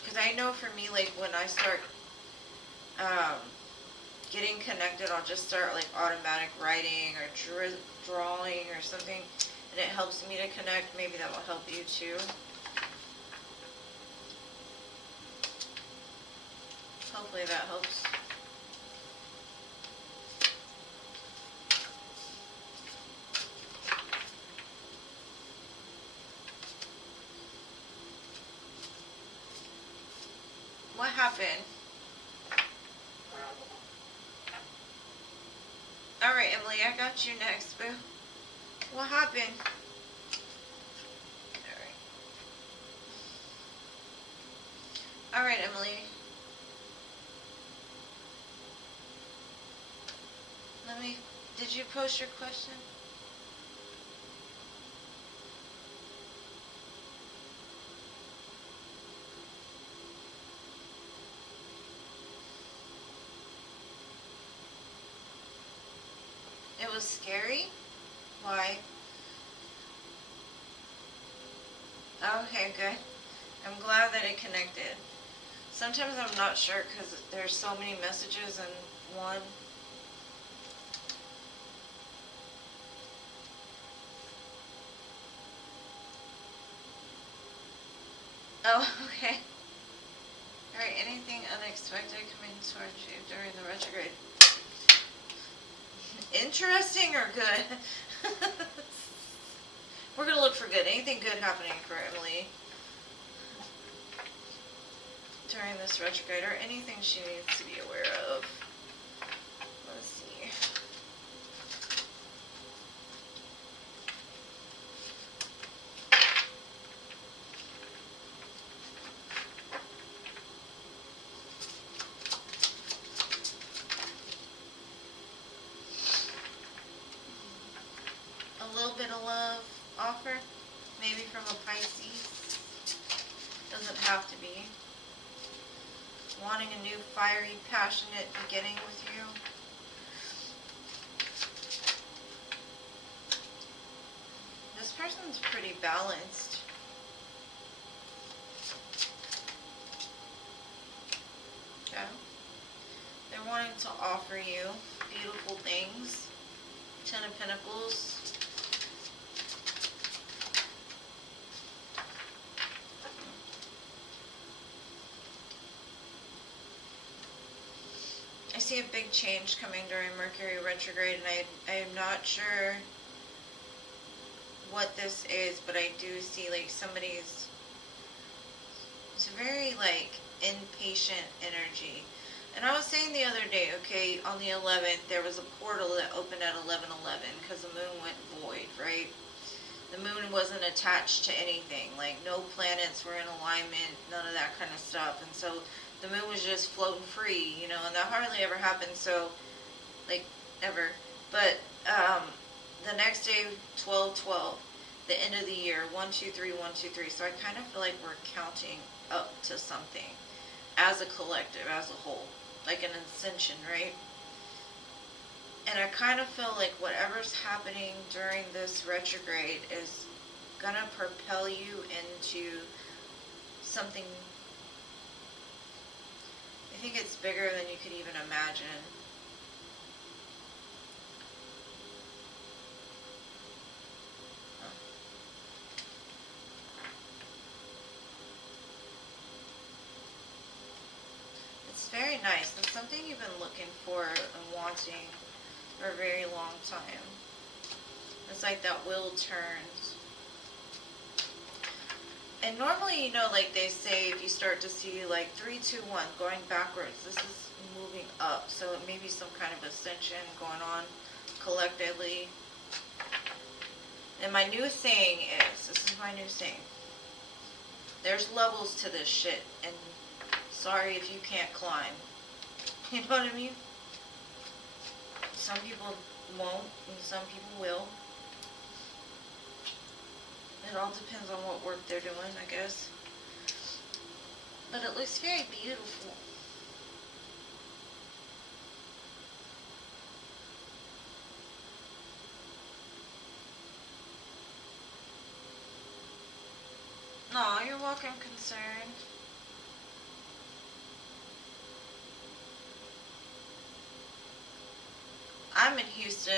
Because I know for me, like, when I start getting connected, I'll just start like automatic writing or drawing or something, and it helps me to connect. Maybe that will help you too. Hopefully that helps. What happened? Alright, Emily, I got you next, boo. What happened? Alright, Emily. Did you post your question? It was scary? Why? Okay, good. I'm glad that it connected. Sometimes I'm not sure because there's so many messages in one. Oh, okay. Alright, anything unexpected coming towards you during the retrograde? Interesting or good? We're going to look for good. Anything good happening for Emily during this retrograde, or anything she needs to be aware of? Let's see. A little bit of love offer, maybe from a Pisces. Doesn't have to be. Wanting a new fiery, passionate beginning with you. This person's pretty balanced. Okay. They're wanting to offer you beautiful things. 10 of Pentacles. I see a big change coming during Mercury retrograde, and I am not sure what this is, but I do see like somebody's, it's a very like impatient energy. And I was saying the other day, okay, on the 11th, there was a portal that opened at 11:11 because the moon went void, right? The moon wasn't attached to anything, like no planets were in alignment, none of that kind of stuff. And so the moon was just floating free, you know, and that hardly ever happens, so, like, ever. But the next day, 12/12, the end of the year, 1, 2, 3, 1, 2, 3. So I kind of feel like we're counting up to something as a collective, as a whole, like an ascension, right? And I kind of feel like whatever's happening during this retrograde is going to propel you into something. I think it's bigger than you could even imagine. It's very nice. It's something you've been looking for and wanting for a very long time. It's like that wheel turns. And normally, you know, like they say, if you start to see like 3, 2, 1 going backwards, this is moving up. So it may be some kind of ascension going on collectively. And my new saying is, this is my new saying, There's levels to this shit, and sorry if you can't climb. You know what I mean? Some people won't, and some people will. It all depends on what work they're doing, I guess. But it looks very beautiful. No, you're welcome, concern. I'm in Houston,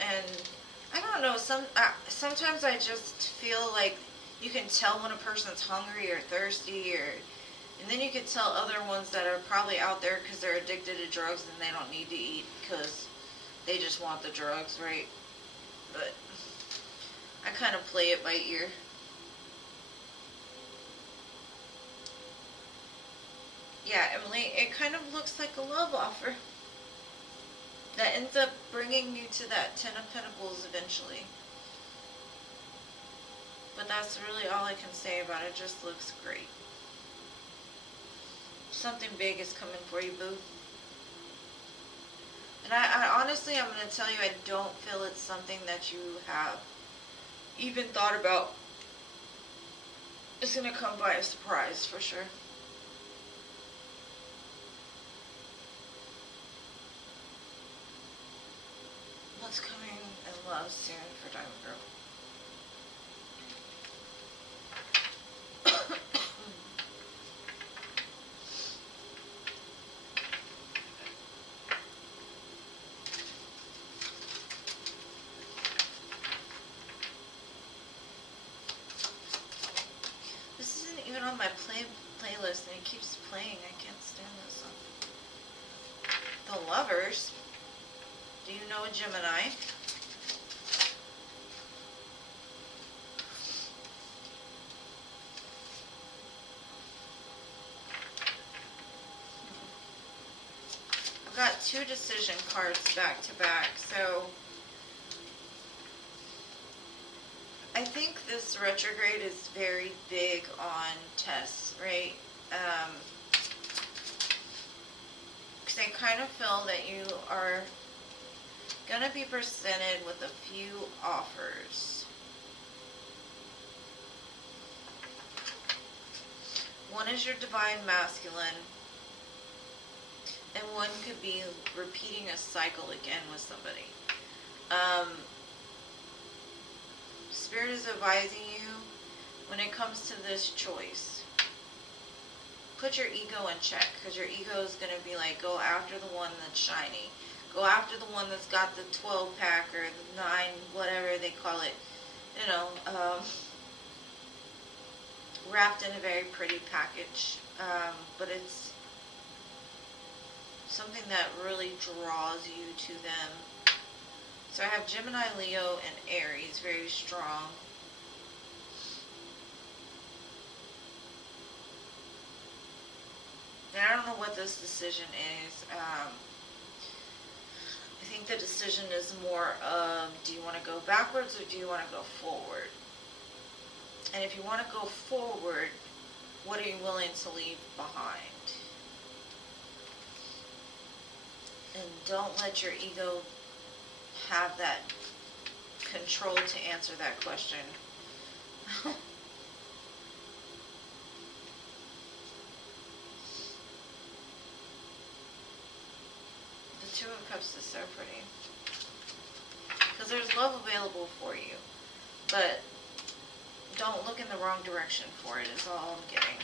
and I don't know, sometimes I just feel like you can tell when a person's hungry or thirsty, and then you can tell other ones that are probably out there because they're addicted to drugs and they don't need to eat because they just want the drugs, right? But I kind of play it by ear. Yeah, Emily, it kind of looks like a love offer that ends up bringing you to that Ten of Pentacles eventually. But that's really all I can say about it. It just looks great. Something big is coming for you, boo. And I honestly, I'm going to tell you, I don't feel it's something that you have even thought about. It's going to come by a surprise for sure. What's coming in love soon for Diamond Girl? This isn't even on my playlist, and it keeps playing. I can't stand this song. The Lovers. Do you know a Gemini? I've got two decision cards back to back, so I think this retrograde is very big on tests, right? Because I kind of feel that you are going to be presented with a few offers. One is your divine masculine, and one could be repeating a cycle again with somebody. Spirit is advising you when it comes to this choice, put your ego in check, because your ego is going to be like, go after the one that's shiny. Go after the one that's got the 12-pack or the 9, whatever they call it, you know, wrapped in a very pretty package. But it's something that really draws you to them. So I have Gemini, Leo, and Aries, very strong. And I don't know what this decision is. I think the decision is more of, do you want to go backwards or do you want to go forward? And if you want to go forward, what are you willing to leave behind? And don't let your ego have that control to answer that question. The Two of Cups is so pretty. Because there's love available for you. But don't look in the wrong direction for it, is all I'm getting.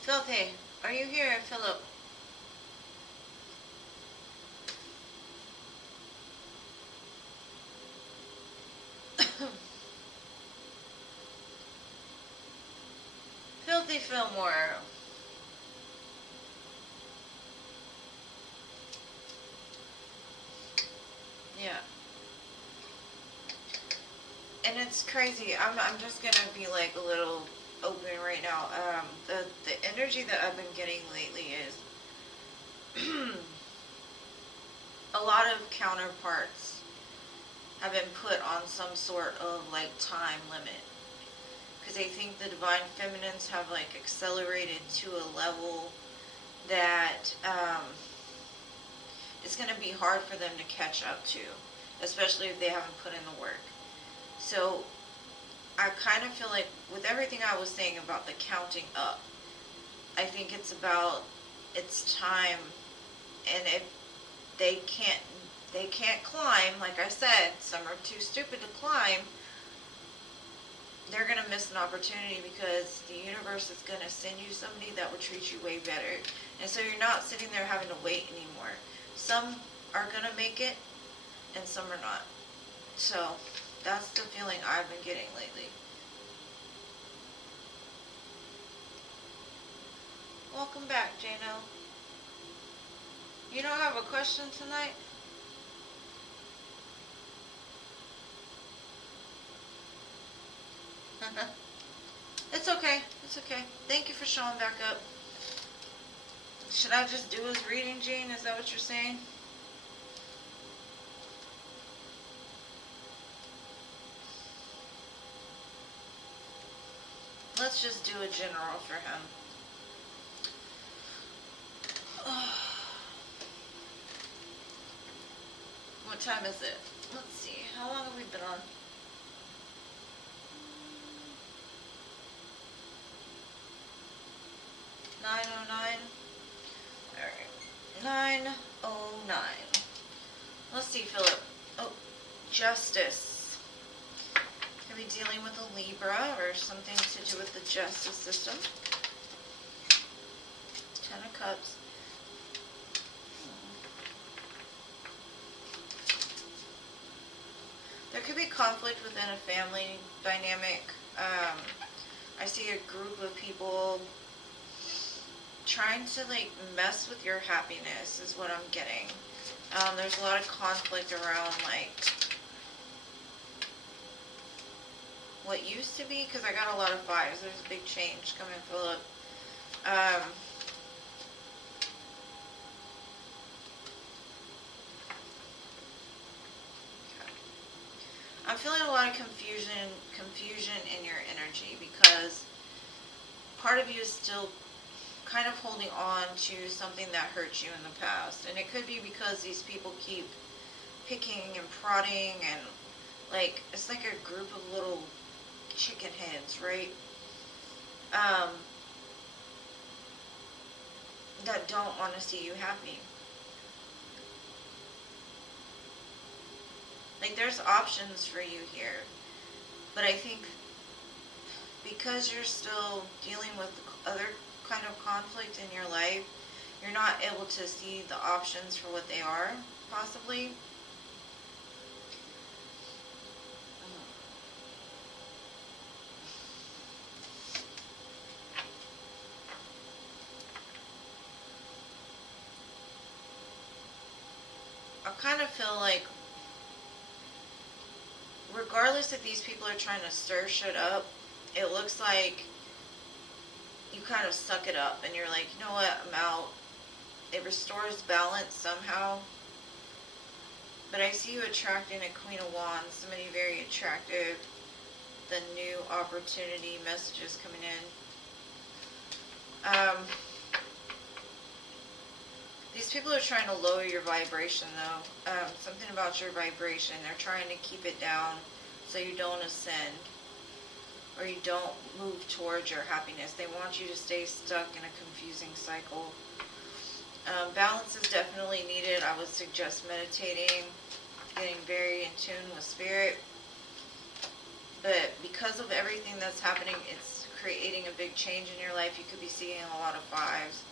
Filthy, are you here, Philip? Filthy Fillmore. Yeah. And it's crazy. I'm just gonna be like a little open right now. The energy that I've been getting lately is a lot of counterparts have been put on some sort of like time limit because they think the divine feminines have like accelerated to a level that it's going to be hard for them to catch up to, especially if they haven't put in the work. So I kind of feel like with everything I was saying about the counting up, I think it's time, and if they can't climb, like I said, some are too stupid to climb, they're going to miss an opportunity because the universe is going to send you somebody that will treat you way better. And so you're not sitting there having to wait anymore. Some are going to make it, and some are not. So that's the feeling I've been getting lately. Welcome back, Jano. You don't have a question tonight? It's okay. It's okay. Thank you for showing back up. Should I just do his reading, Jean? Is that what you're saying? Let's just do a general for him. What time is it? Let's see. How long have we been on? 9:09. Alright. 9:09. Let's see, Philip. Oh, justice. Could be dealing with a Libra or something to do with the justice system. 10 of Cups. There could be conflict within a family dynamic. I see a group of people trying to like mess with your happiness is what I'm getting. There's a lot of conflict around like what used to be, because I got a lot of fives. There's a big change coming, Philip. I'm feeling a lot of confusion in your energy because part of you is still kind of holding on to something that hurt you in the past. And it could be because these people keep picking and prodding and like, it's like a group of little chicken heads, right? That don't want to see you happy. Like, there's options for you here. But I think because you're still dealing with other kind of conflict in your life, you're not able to see the options for what they are, possibly. I kind of feel like regardless if these people are trying to stir shit up, it looks like you kind of suck it up and you're like, you know what, I'm out. It restores balance somehow. But I see you attracting a Queen of Wands, somebody very attractive. The new opportunity messages coming in. These people are trying to lower your vibration though. Something about your vibration. They're trying to keep it down so you don't ascend or you don't move towards your happiness. They want you to stay stuck in a confusing cycle. Balance is definitely needed. I would suggest meditating, getting very in tune with spirit. But because of everything that's happening, it's creating a big change in your life. You could be seeing a lot of fives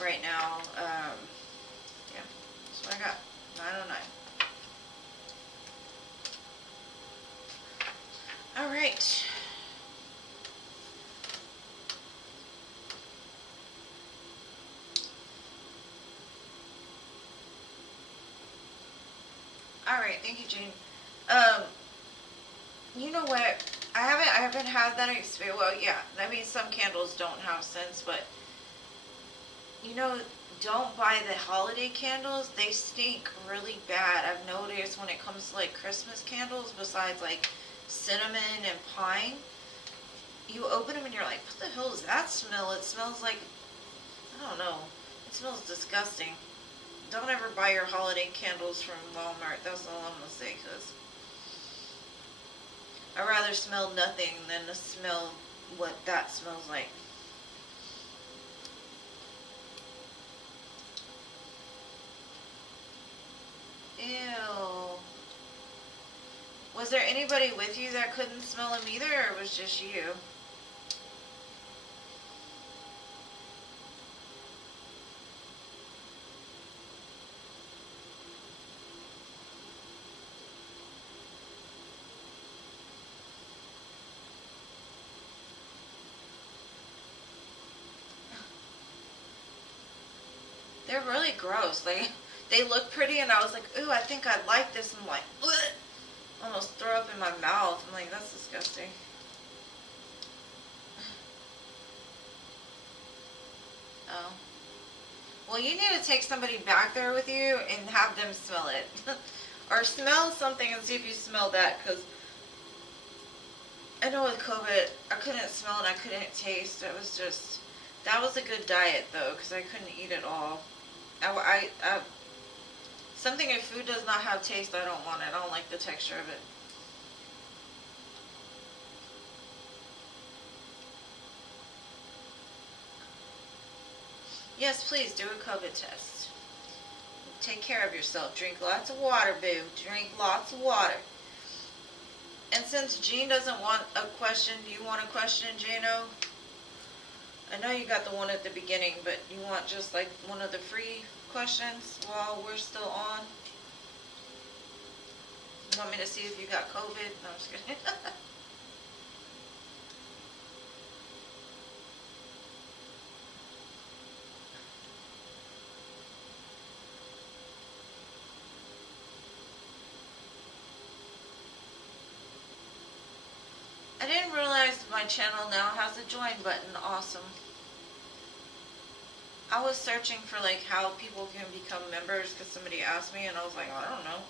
right now. Yeah, that's what I got. 9:09. All right. All right, thank you, Jean. You know what? I haven't had that experience. Well, yeah, I mean, some candles don't have scents, but you know, don't buy the holiday candles. They stink really bad. I've noticed when it comes to like Christmas candles, besides like cinnamon and pine, you open them and you're like, what the hell is that smell? It smells like, I don't know. It smells disgusting. Don't ever buy your holiday candles from Walmart. That's all I'm going to say, because I'd rather smell nothing than to smell what that smells like. Ew. Was there anybody with you that couldn't smell them either, or it was just you? They're really gross. They look pretty, and I was like, ooh, I think I'd like this. I'm like, bleh. Almost throw up in my mouth. I'm like, that's disgusting. Oh. Well, you need to take somebody back there with you and have them smell it. Or smell something and see if you smell that, because I know with COVID, I couldn't smell and I couldn't taste. It was just, that was a good diet, though, because I couldn't eat it all. Something if food does not have taste, I don't want it. I don't like the texture of it. Yes, please do a COVID test. Take care of yourself. Drink lots of water, boo. Drink lots of water. And since Jean doesn't want a question, do you want a question, Jano? I know you got the one at the beginning, but you want just like one of the free questions while we're still on? You want me to see if you got COVID? No, I'm just kidding. I didn't realize my channel now has a join button. Awesome. I was searching for like how people can become members because somebody asked me, and I was like, I don't know.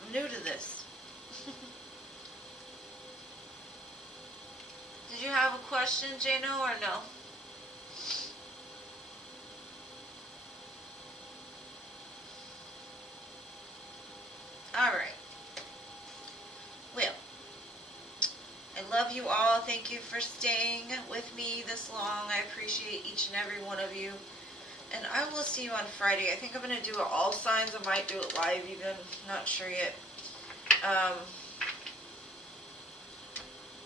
I'm new to this. Did you have a question, Jano, or no? Alright. Well, I love you all. Thank you for staying with me this long. I appreciate each and every one of you. And I will see you on Friday. I think I'm going to do it all signs. I might do it live even. Not sure yet.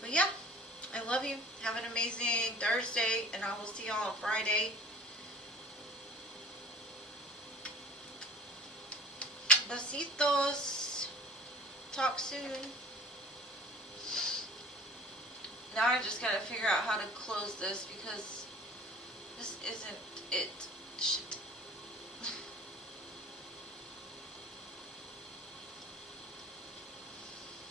But yeah, I love you. Have an amazing Thursday, and I will see y'all on Friday. Besitos. Talk soon. Now I just gotta figure out how to close this because this isn't it. Shit.